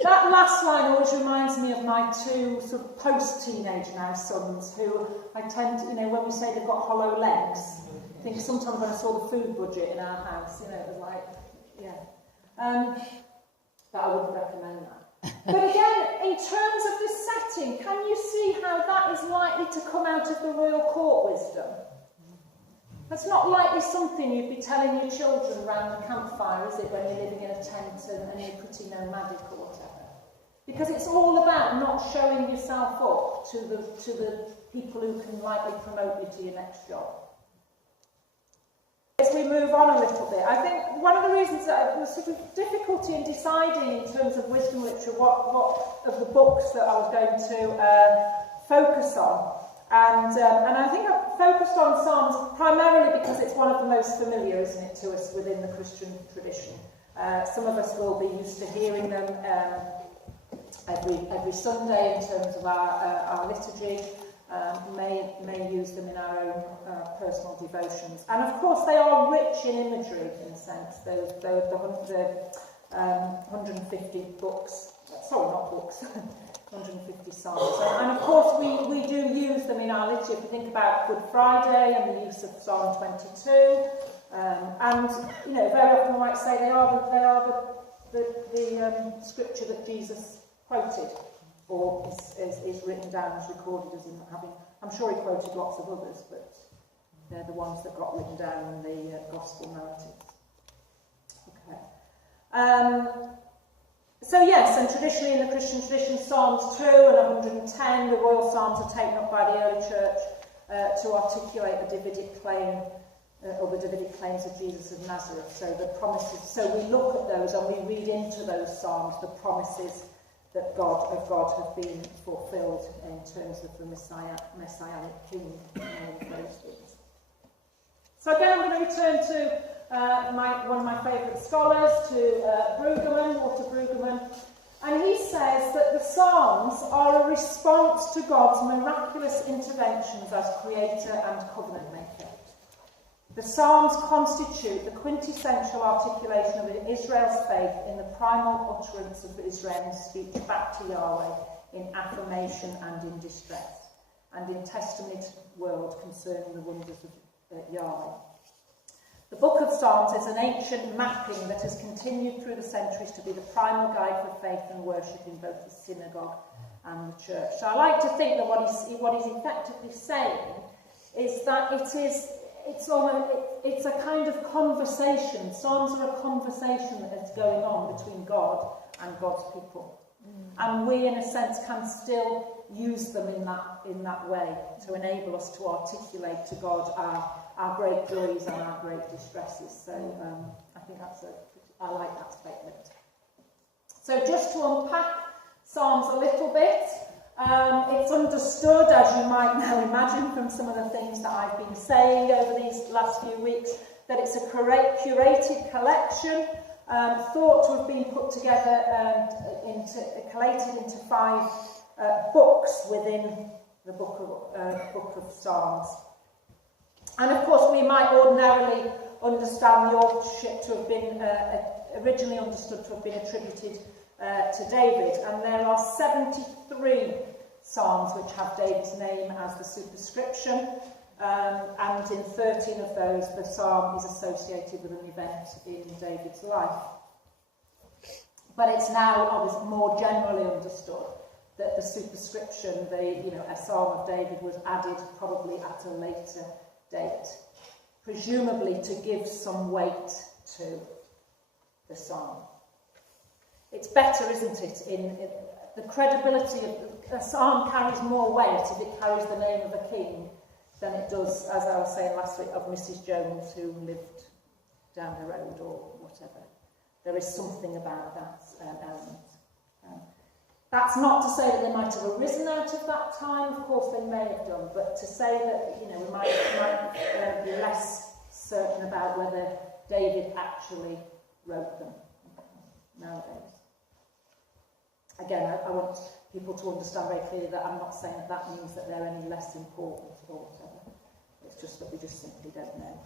That last line always reminds me of my two sort of post-teenage now sons, who I tend to, when we say they've got hollow legs, I think sometimes when I saw the food budget in our house, it was like, but I wouldn't recommend that. But again, in terms of the setting, can you see how that is likely to come out of the royal court wisdom? That's not likely something you'd be telling your children around the campfire, is it, when you're living in a tent and you're pretty nomadic or whatever? Because it's all about not showing yourself up to the people who can likely promote you to your next job. As we move on a little bit, I think one of the reasons that was sort of difficulty in deciding in terms of wisdom literature what of the books that I was going to focus on. And I think I've focused on Psalms primarily because it's one of the most familiar, isn't it, to us within the Christian tradition. Some of us will be used to hearing them every Sunday in terms of our liturgy, may use them in our own personal devotions. And of course they are rich in imagery, in a sense. The 150 books, sorry, not books, 150 Psalms. And of course we do use them in our liturgy. If we think about Good Friday and the use of Psalm 22, and very often we might say they are the scripture that Jesus quoted, or is written down as recorded as him having. I'm sure he quoted lots of others, but they're the ones that got written down in the gospel narratives. Okay. So yes, and traditionally in the Christian tradition, Psalms 2 and 110, the royal psalms are taken up by the early church to articulate the Davidic claim, or the Davidic claims of Jesus of Nazareth. So the promises. So we look at those and we read into those psalms the promises that God have been fulfilled in terms of the messianic king. So again, I'm going to return to one of my favourite scholars, to Walter Brueggemann, and he says that the Psalms are a response to God's miraculous interventions as creator and covenant maker. The Psalms constitute the quintessential articulation of Israel's faith in the primal utterance of Israel's speech back to Yahweh in affirmation and in distress, and in testimony to the world concerning the wonders of Yahweh. The Book of Psalms is an ancient mapping that has continued through the centuries to be the primal guide for faith and worship in both the synagogue and the church. So I like to think that what he's effectively saying is that it's a kind of conversation. Psalms are a conversation that is going on between God and God's people. And we, in a sense, can still use them in that way to enable us to articulate to God our great joys and our great distresses. So I think I like that statement. So just to unpack Psalms a little bit, it's understood, as you might now imagine from some of the things that I've been saying over these last few weeks, that it's a curated collection, thought to have been put together and collated into 5 books within the book of Psalms. And of course, we might ordinarily understand the authorship to have been originally understood to have been attributed to David, and there are 73 Psalms which have David's name as the superscription, and in 13 of those the psalm is associated with an event in David's life. But it's now obviously more generally understood that the superscription, a Psalm of David, was added probably at a later date, presumably to give some weight to the psalm. It's better, isn't it? The credibility of a psalm carries more weight if it carries the name of a king than it does, as I was saying last week, of Mrs. Jones who lived down the road or whatever. There is something about that element. That's not to say that they might have arisen out of that time. Of course, they may have done, but to say that we might be less certain about whether David actually wrote them nowadays. Again, I want people to understand very clearly that I'm not saying that that means that they're any less important or whatever. It's just that we just simply don't know.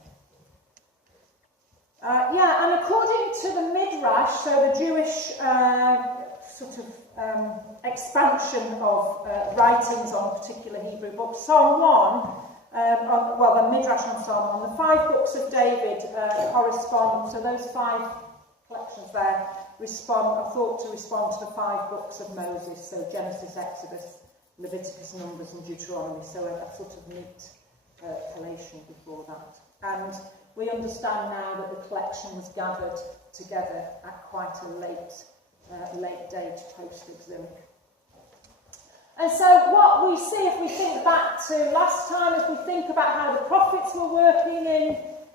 And according to the Midrash, so the Jewish expansion of writings on particular Hebrew books, Psalm 1, the Midrash on Psalm 1, the 5 books of David correspond, so those 5 collections there are thought to respond to the 5 books of Moses, so Genesis, Exodus, Leviticus, Numbers and Deuteronomy, so a sort of neat collation before that. And we understand now that the collection was gathered together at quite a late date post-exilic. And so what we see, if we think back to last time, if we think about how the prophets were working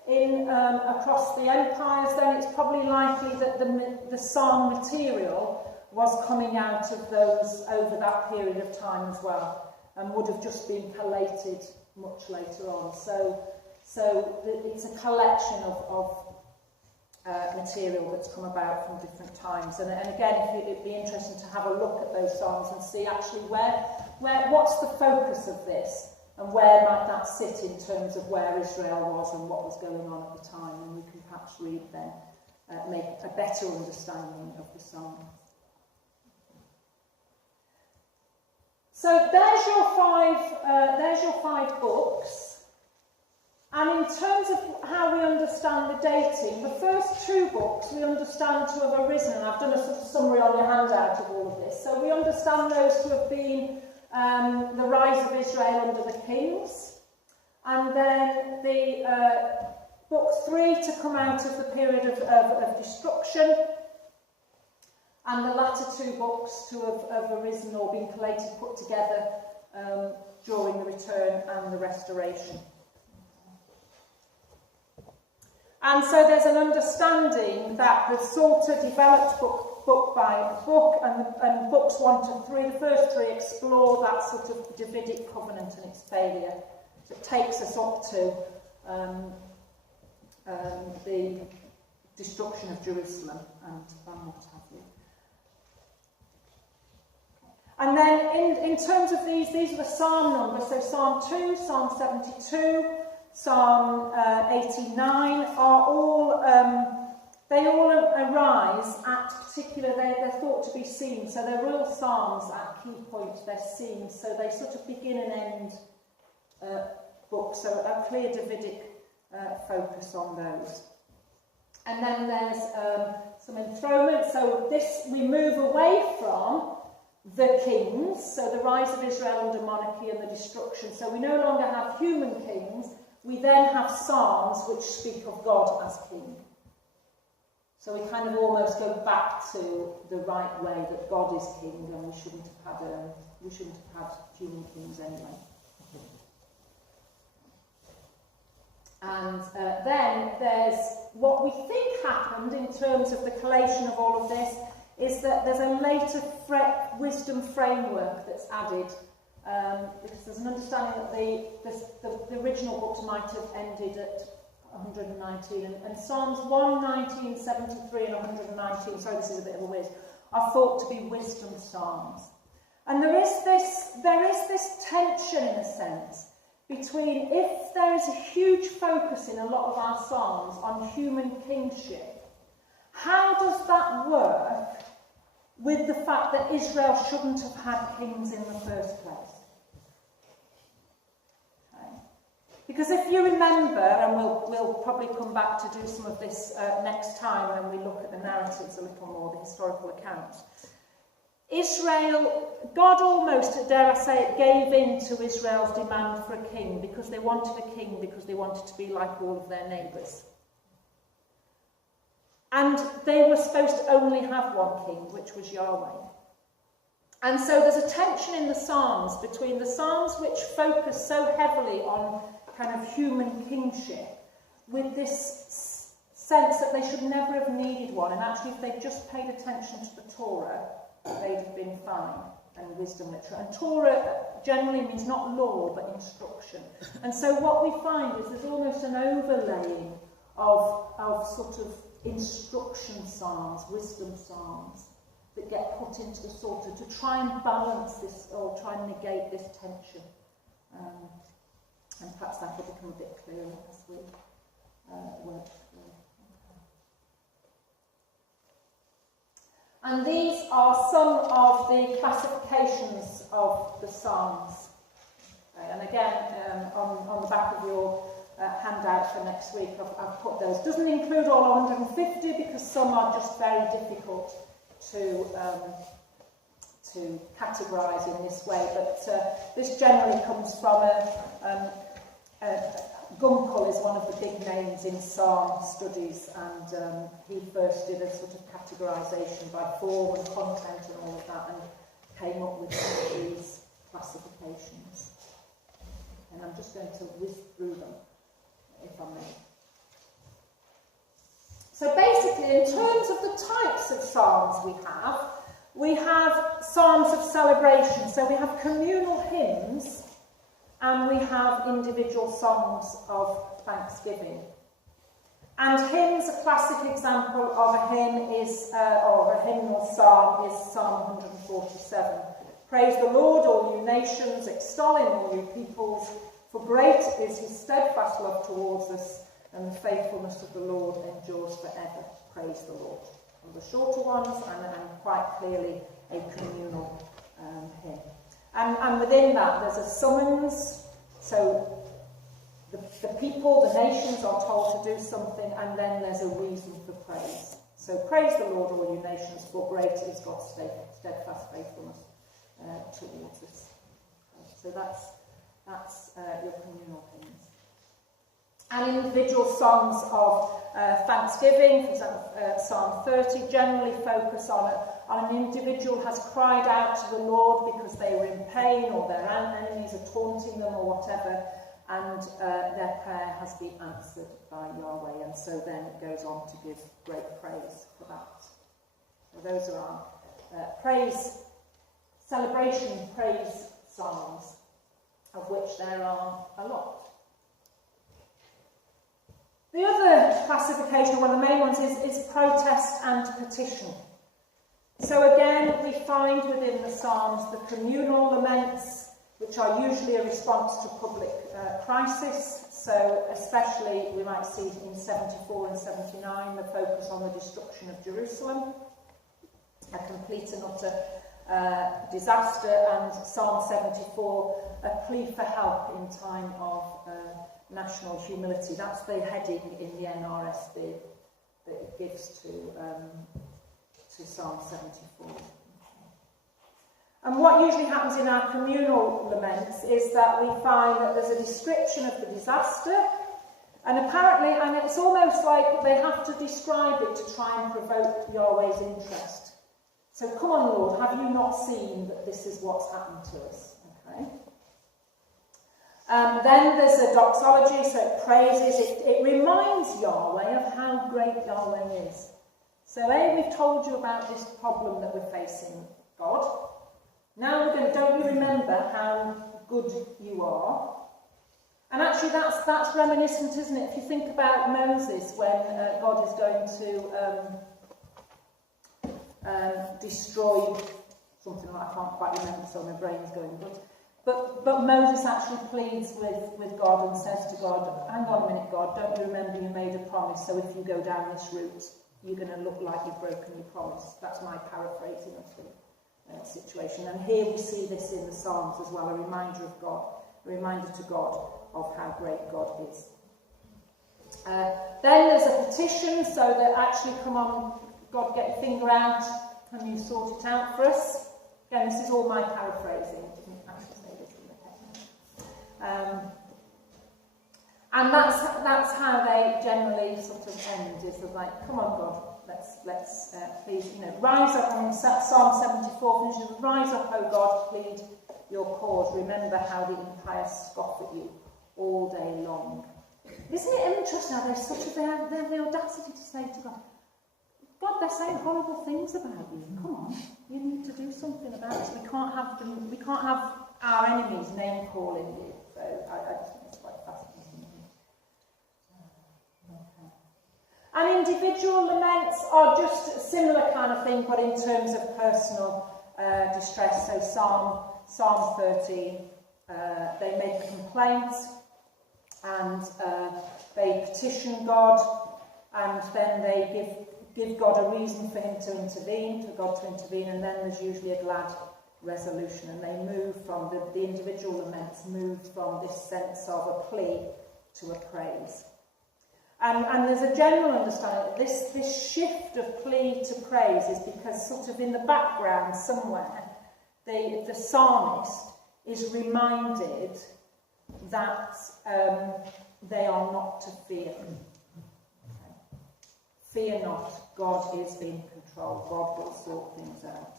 in across the empires, then it's probably likely that the psalm material was coming out of those over that period of time as well, and would have just been collated much later on. So it's a collection of material that's come about from different times. And again, it'd be interesting to have a look at those psalms and see actually what's the focus of this, and where might that sit in terms of where Israel was and what was going on at the time, and we can perhaps read then, make a better understanding of the psalm. So there's your 5 books. And in terms of how we understand the dating, the first 2 books we understand to have arisen, and I've done a sort of summary on your handout of all of this. So we understand those to have been the rise of Israel under the kings, and then the book 3 to come out of the period of destruction, and the latter 2 books to have arisen or been collated, put together during the return and the restoration. And so there's an understanding that the Psalter developed book by book, and books 1 to 3, the first 3 explore that sort of Davidic covenant and its failure. So it takes us up to the destruction of Jerusalem and what have you. And then in terms of these are the psalm numbers. So Psalm 2, Psalm 72, Psalm 89 are all, they all arise at particular, they're thought to be scenes, so they're real psalms at key points, they're scenes, so they sort of begin and end books, so a clear Davidic focus on those. And then there's some enthronement, so this we move away from the kings, so the rise of Israel under monarchy and the destruction, so we no longer have human kings. We then have psalms which speak of God as king. So we kind of almost go back to the right way that God is king, and we shouldn't have had human kings anyway. And then there's what we think happened in terms of the collation of all of this is that there's a later wisdom framework that's added. Because there's an understanding that the original books might have ended at 119, and Psalms 119, 73 and 119, sorry this is a bit of a whiz, are thought to be wisdom psalms. And there is this tension, in a sense, between if there is a huge focus in a lot of our psalms on human kingship, how does that work with the fact that Israel shouldn't have had kings in the first place? Okay. Because if you remember, and we'll probably come back to do some of this next time when we look at the narratives a little more, the historical accounts, Israel, God almost, dare I say it, gave in to Israel's demand for a king because they wanted a king because they wanted to be like all of their neighbours. And they were supposed to only have one king, which was Yahweh. And so there's a tension in the Psalms between the Psalms which focus so heavily on kind of human kingship with this sense that they should never have needed one. And actually, if they'd just paid attention to the Torah, they'd have been fine, and wisdom literature. And Torah generally means not law, but instruction. And so what we find is there's almost an overlaying of sort of instruction psalms, wisdom psalms, that get put into the Psalter to try and balance this, or try and negate this tension. And perhaps that will become a bit clearer as we work through. And these are some of the classifications of the Psalms. Okay, and again, on the back of your handout for next week, I've put those. Doesn't include all 150 because some are just very difficult to categorise in this way. But this generally comes from Gunkel is one of the big names in Psalm studies, and he first did a sort of categorisation by form and content and all of that, and came up with some of these classifications. And I'm just going to whiz through them, if I may. So basically, in terms of the types of psalms we have psalms of celebration. So we have communal hymns, and we have individual songs of thanksgiving. And hymns, a classic example of a hymn is, or a hymnal psalm is Psalm 147. Praise the Lord, all you nations, extol him, all you peoples, for great is his steadfast love towards us, and the faithfulness of the Lord endures forever. Praise the Lord. And the shorter ones, and quite clearly a communal hymn. And within that, there's a summons. So the people, the nations are told to do something, and then there's a reason for praise. So praise the Lord, all you nations, for great is God's steadfast faithfulness towards us. So that's your communal hymns. And individual songs of thanksgiving, for example, Psalm 30, generally focus on an individual has cried out to the Lord because they were in pain, or their enemies are taunting them, or whatever, and their prayer has been answered by Yahweh, and so then it goes on to give great praise for that. So those are our praise, celebration praise psalms, of which there are a lot. The other classification, one of the main ones, is protest and petition. So again, we find within the Psalms the communal laments, which are usually a response to public crisis. So especially, we might see in 74 and 79, the focus on the destruction of Jerusalem, a complete and utter disaster, and Psalm 74, a plea for help in time of national humility. That's the heading in the NRSV that it gives to Psalm 74. And what usually happens in our communal laments is that we find that there's a description of the disaster, and apparently, and it's almost like they have to describe it to try and provoke Yahweh's interest. So come on, Lord, have you not seen that this is what's happened to us? Okay. Then there's a doxology, so it praises, it reminds Yahweh of how great Yahweh is. So, we've told you about this problem that we're facing, God. Now we're going to, don't you remember how good you are? And actually that's reminiscent, isn't it? If you think about Moses, when God is going to destroy something like, I can't quite remember, so my brain's going, but Moses actually pleads with God and says to God, hang on a minute, God, don't you remember you made a promise, so if you go down this route, you're going to look like you've broken your promise. That's my paraphrasing of the situation. And here we see this in the Psalms as well, a reminder of God, a reminder to God of how great God is. Then there's a petition, so that actually, come on, God, get your finger out and you sort it out for us. Again, this is all my paraphrasing. I didn't actually say this in the text. And that's how they generally sort of end, is like, come on, God, let's please, rise up. On Psalm 74 finishes with, rise up, O God, plead your cause. Remember how the impious scoff at you all day long. Isn't it interesting how they have the audacity to say to God, God, they're saying horrible things about you. Come on, you need to do something about this. We can't have our enemies name calling you. So I just think it's quite fascinating. And individual laments are just a similar kind of thing, but in terms of personal distress. So Psalm 13, they make a complaint and they petition God, and then they give God a reason for him to intervene, and then there's usually a glad resolution, and they move from the individual laments move from this sense of a plea to a praise. And there's a general understanding that this shift of plea to praise is because sort of in the background somewhere, the psalmist is reminded that they are not to fear. Okay. Fear not, God is in control. God will sort things out.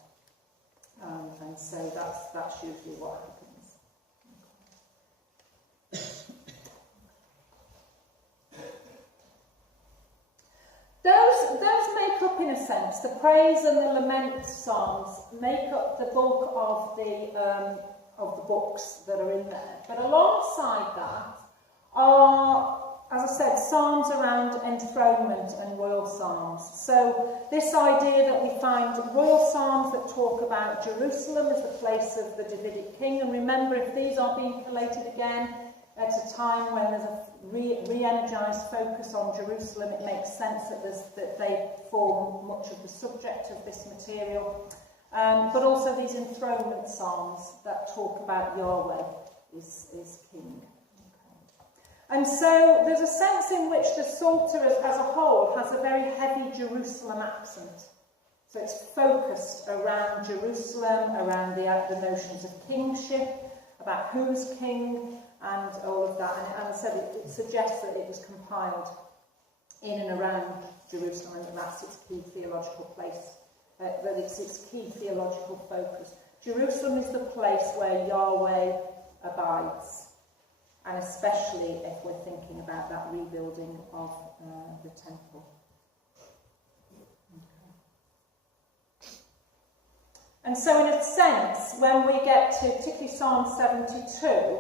And so that's usually what happens. Those make up, in a sense, the praise and the lament psalms make up the bulk of the books that are in there. But alongside that are, as I said, psalms around enthronement and royal psalms. So this idea that we find royal psalms that talk about Jerusalem as the place of the Davidic king. And remember, if these are being collated again at a time when there's a re-energised focus on Jerusalem, it makes sense that they form much of the subject of this material. But also these enthronement psalms that talk about Yahweh is king. Okay. And so there's a sense in which the Psalter as a whole has a very heavy Jerusalem accent. So it's focused around Jerusalem, around the notions of kingship, about who's king, and all of that. And as I said, it suggests that it was compiled in and around Jerusalem, and that's its key theological place. That it's its key theological focus. Jerusalem is the place where Yahweh abides, and especially if we're thinking about that rebuilding of the temple. Okay. And so in a sense, when we get to particularly Psalm 72,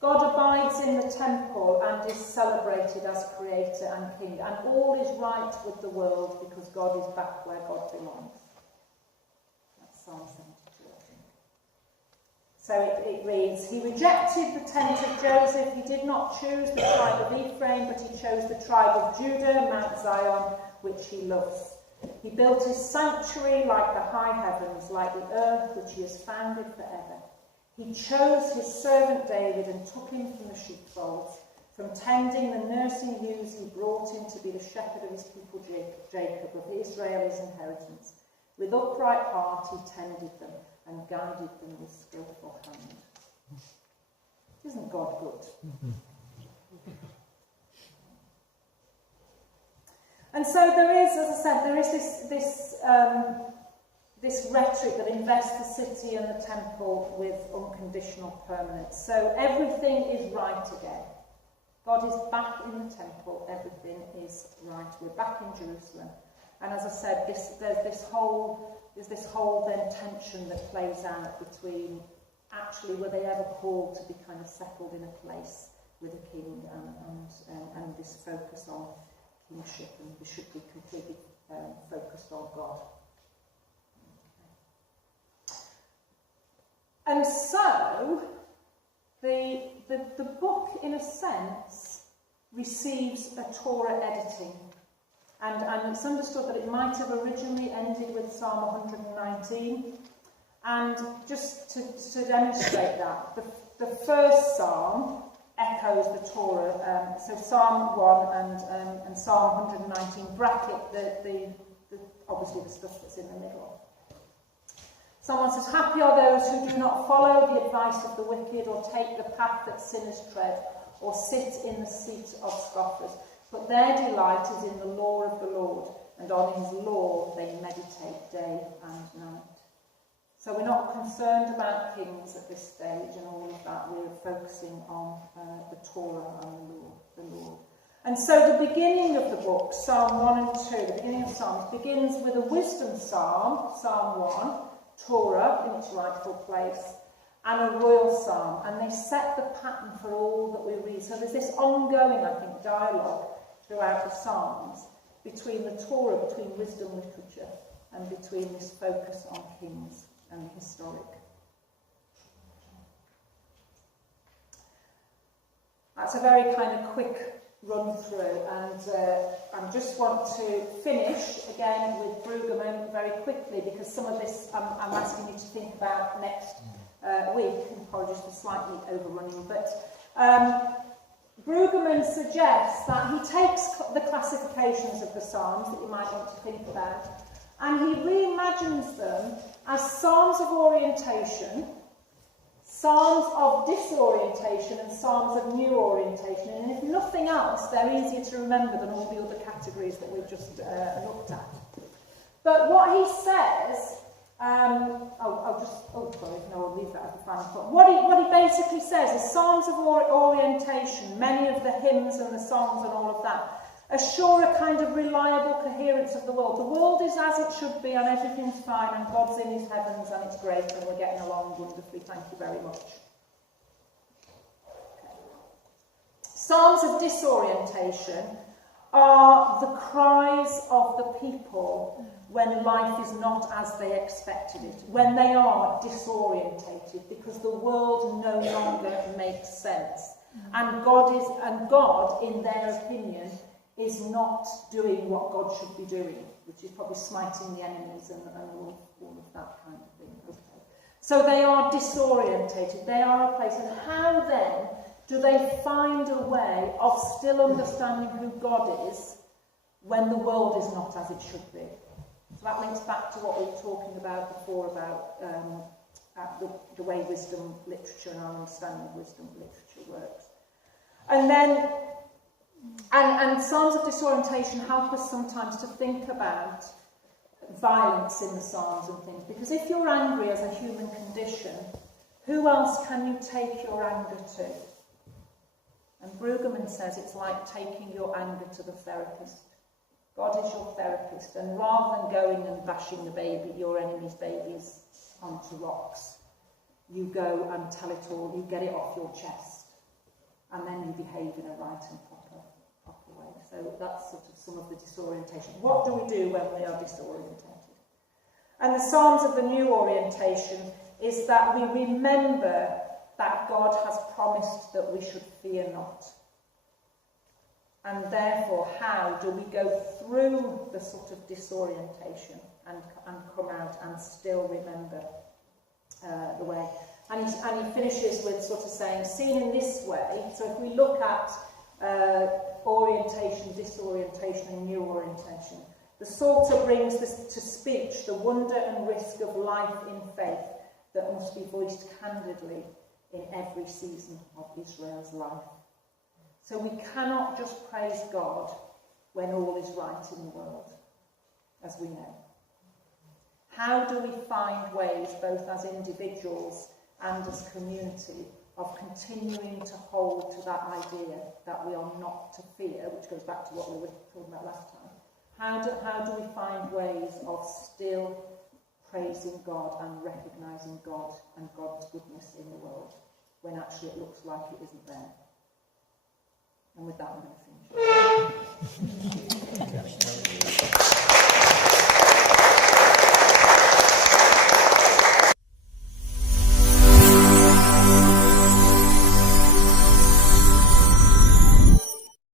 God abides in the temple and is celebrated as creator and king, and all is right with the world because God is back where God belongs. That's Psalm 72, I think. So it reads, he rejected the tent of Joseph, he did not choose the tribe of Ephraim, but he chose the tribe of Judah, Mount Zion, which he loves. He built his sanctuary like the high heavens, like the earth which he has founded forever. He chose his servant David and took him from the sheepfolds. From tending the nursing ewes, he brought him to be the shepherd of his people Jacob, of Israel his inheritance. With upright heart he tended them and guided them with skillful hand. Isn't God good? And so there is, as I said, there is this rhetoric that invests the city and the temple with unconditional permanence. So everything is right again. God is back in the temple. Everything is right. We're back in Jerusalem. And as I said, there's this whole then tension that plays out between actually were they ever called to be kind of settled in a place with a king and this focus on kingship, and we should be completely focused on God. And so, the book, in a sense, receives a Torah editing. And it's understood that it might have originally ended with Psalm 119. And just to demonstrate that, the first psalm echoes the Torah. So Psalm 1 and Psalm 119 bracket obviously the stuff that's in the middle. Someone says, happy are those who do not follow the advice of the wicked, or take the path that sinners tread, or sit in the seat of scoffers. But their delight is in the law of the Lord, and on his law they meditate day and night. So we're not concerned about kings at this stage and all of that. We're focusing on the Torah and the Lord. And so the beginning of the book, Psalm 1 and 2, the beginning of Psalms, begins with a wisdom psalm, Psalm 1, Torah in its rightful place, and a royal psalm. And they set the pattern for all that we read. So there's this ongoing, I think, dialogue throughout the Psalms between the Torah, between wisdom literature, and between this focus on kings and the historic. That's a very kind of quick run through, and I just want to finish again with Brueggemann very quickly, because some of this I'm asking you to think about next week. Apologies for slightly overrunning, but Brueggemann suggests that he takes the classifications of the Psalms that you might want to think about, and he reimagines them as psalms of orientation, psalms of disorientation, and psalms of new orientation. And if nothing else, they're easier to remember than all the other categories that we've just looked at. But what he says, I'll leave that as the final thought. What he basically says is psalms of orientation, many of the hymns and the songs and all of that, assure a kind of reliable coherence of the world. The world is as it should be, and everything's fine, and God's in his heavens, and it's great, and we're getting along wonderfully. Thank you very much. Okay. Psalms of disorientation are the cries of the people when life is not as they expected it, when they are disorientated because the world no longer makes sense, and God, in their opinion, is not doing what God should be doing, which is probably smiting the enemies and all of that kind of thing. Okay. So they are disorientated, they are a place. And how then do they find a way of still understanding who God is when the world is not as it should be? So that links back to what we were talking about before about the way wisdom literature and our understanding of wisdom literature works. And then And Psalms of disorientation help us sometimes to think about violence in the Psalms and things. Because if you're angry as a human condition, who else can you take your anger to? And Brueggemann says it's like taking your anger to the therapist. God is your therapist, and rather than going and bashing your enemy's babies onto rocks, you go and tell it all, you get it off your chest, and then you behave in a right and proper way. So that's sort of some of the disorientation. What do we do when we are disorientated? And the Psalms of the new orientation is that we remember that God has promised that we should fear not. And therefore, how do we go through the sort of disorientation and come out and still remember the way? And he finishes with sort of saying, seen in this way, so if we look at orientation, disorientation and new orientation, the Psalter brings this to speech the wonder and risk of life in faith that must be voiced candidly in every season of Israel's life. So we cannot just praise God when all is right in the world, as we know. How do we find ways, both as individuals and as community, of continuing to hold to that idea that we are not to fear, which goes back to what we were talking about last time? How do we find ways of still praising God and recognising God and God's goodness in the world, when actually it looks like it isn't there? And with that, I'm going to finish.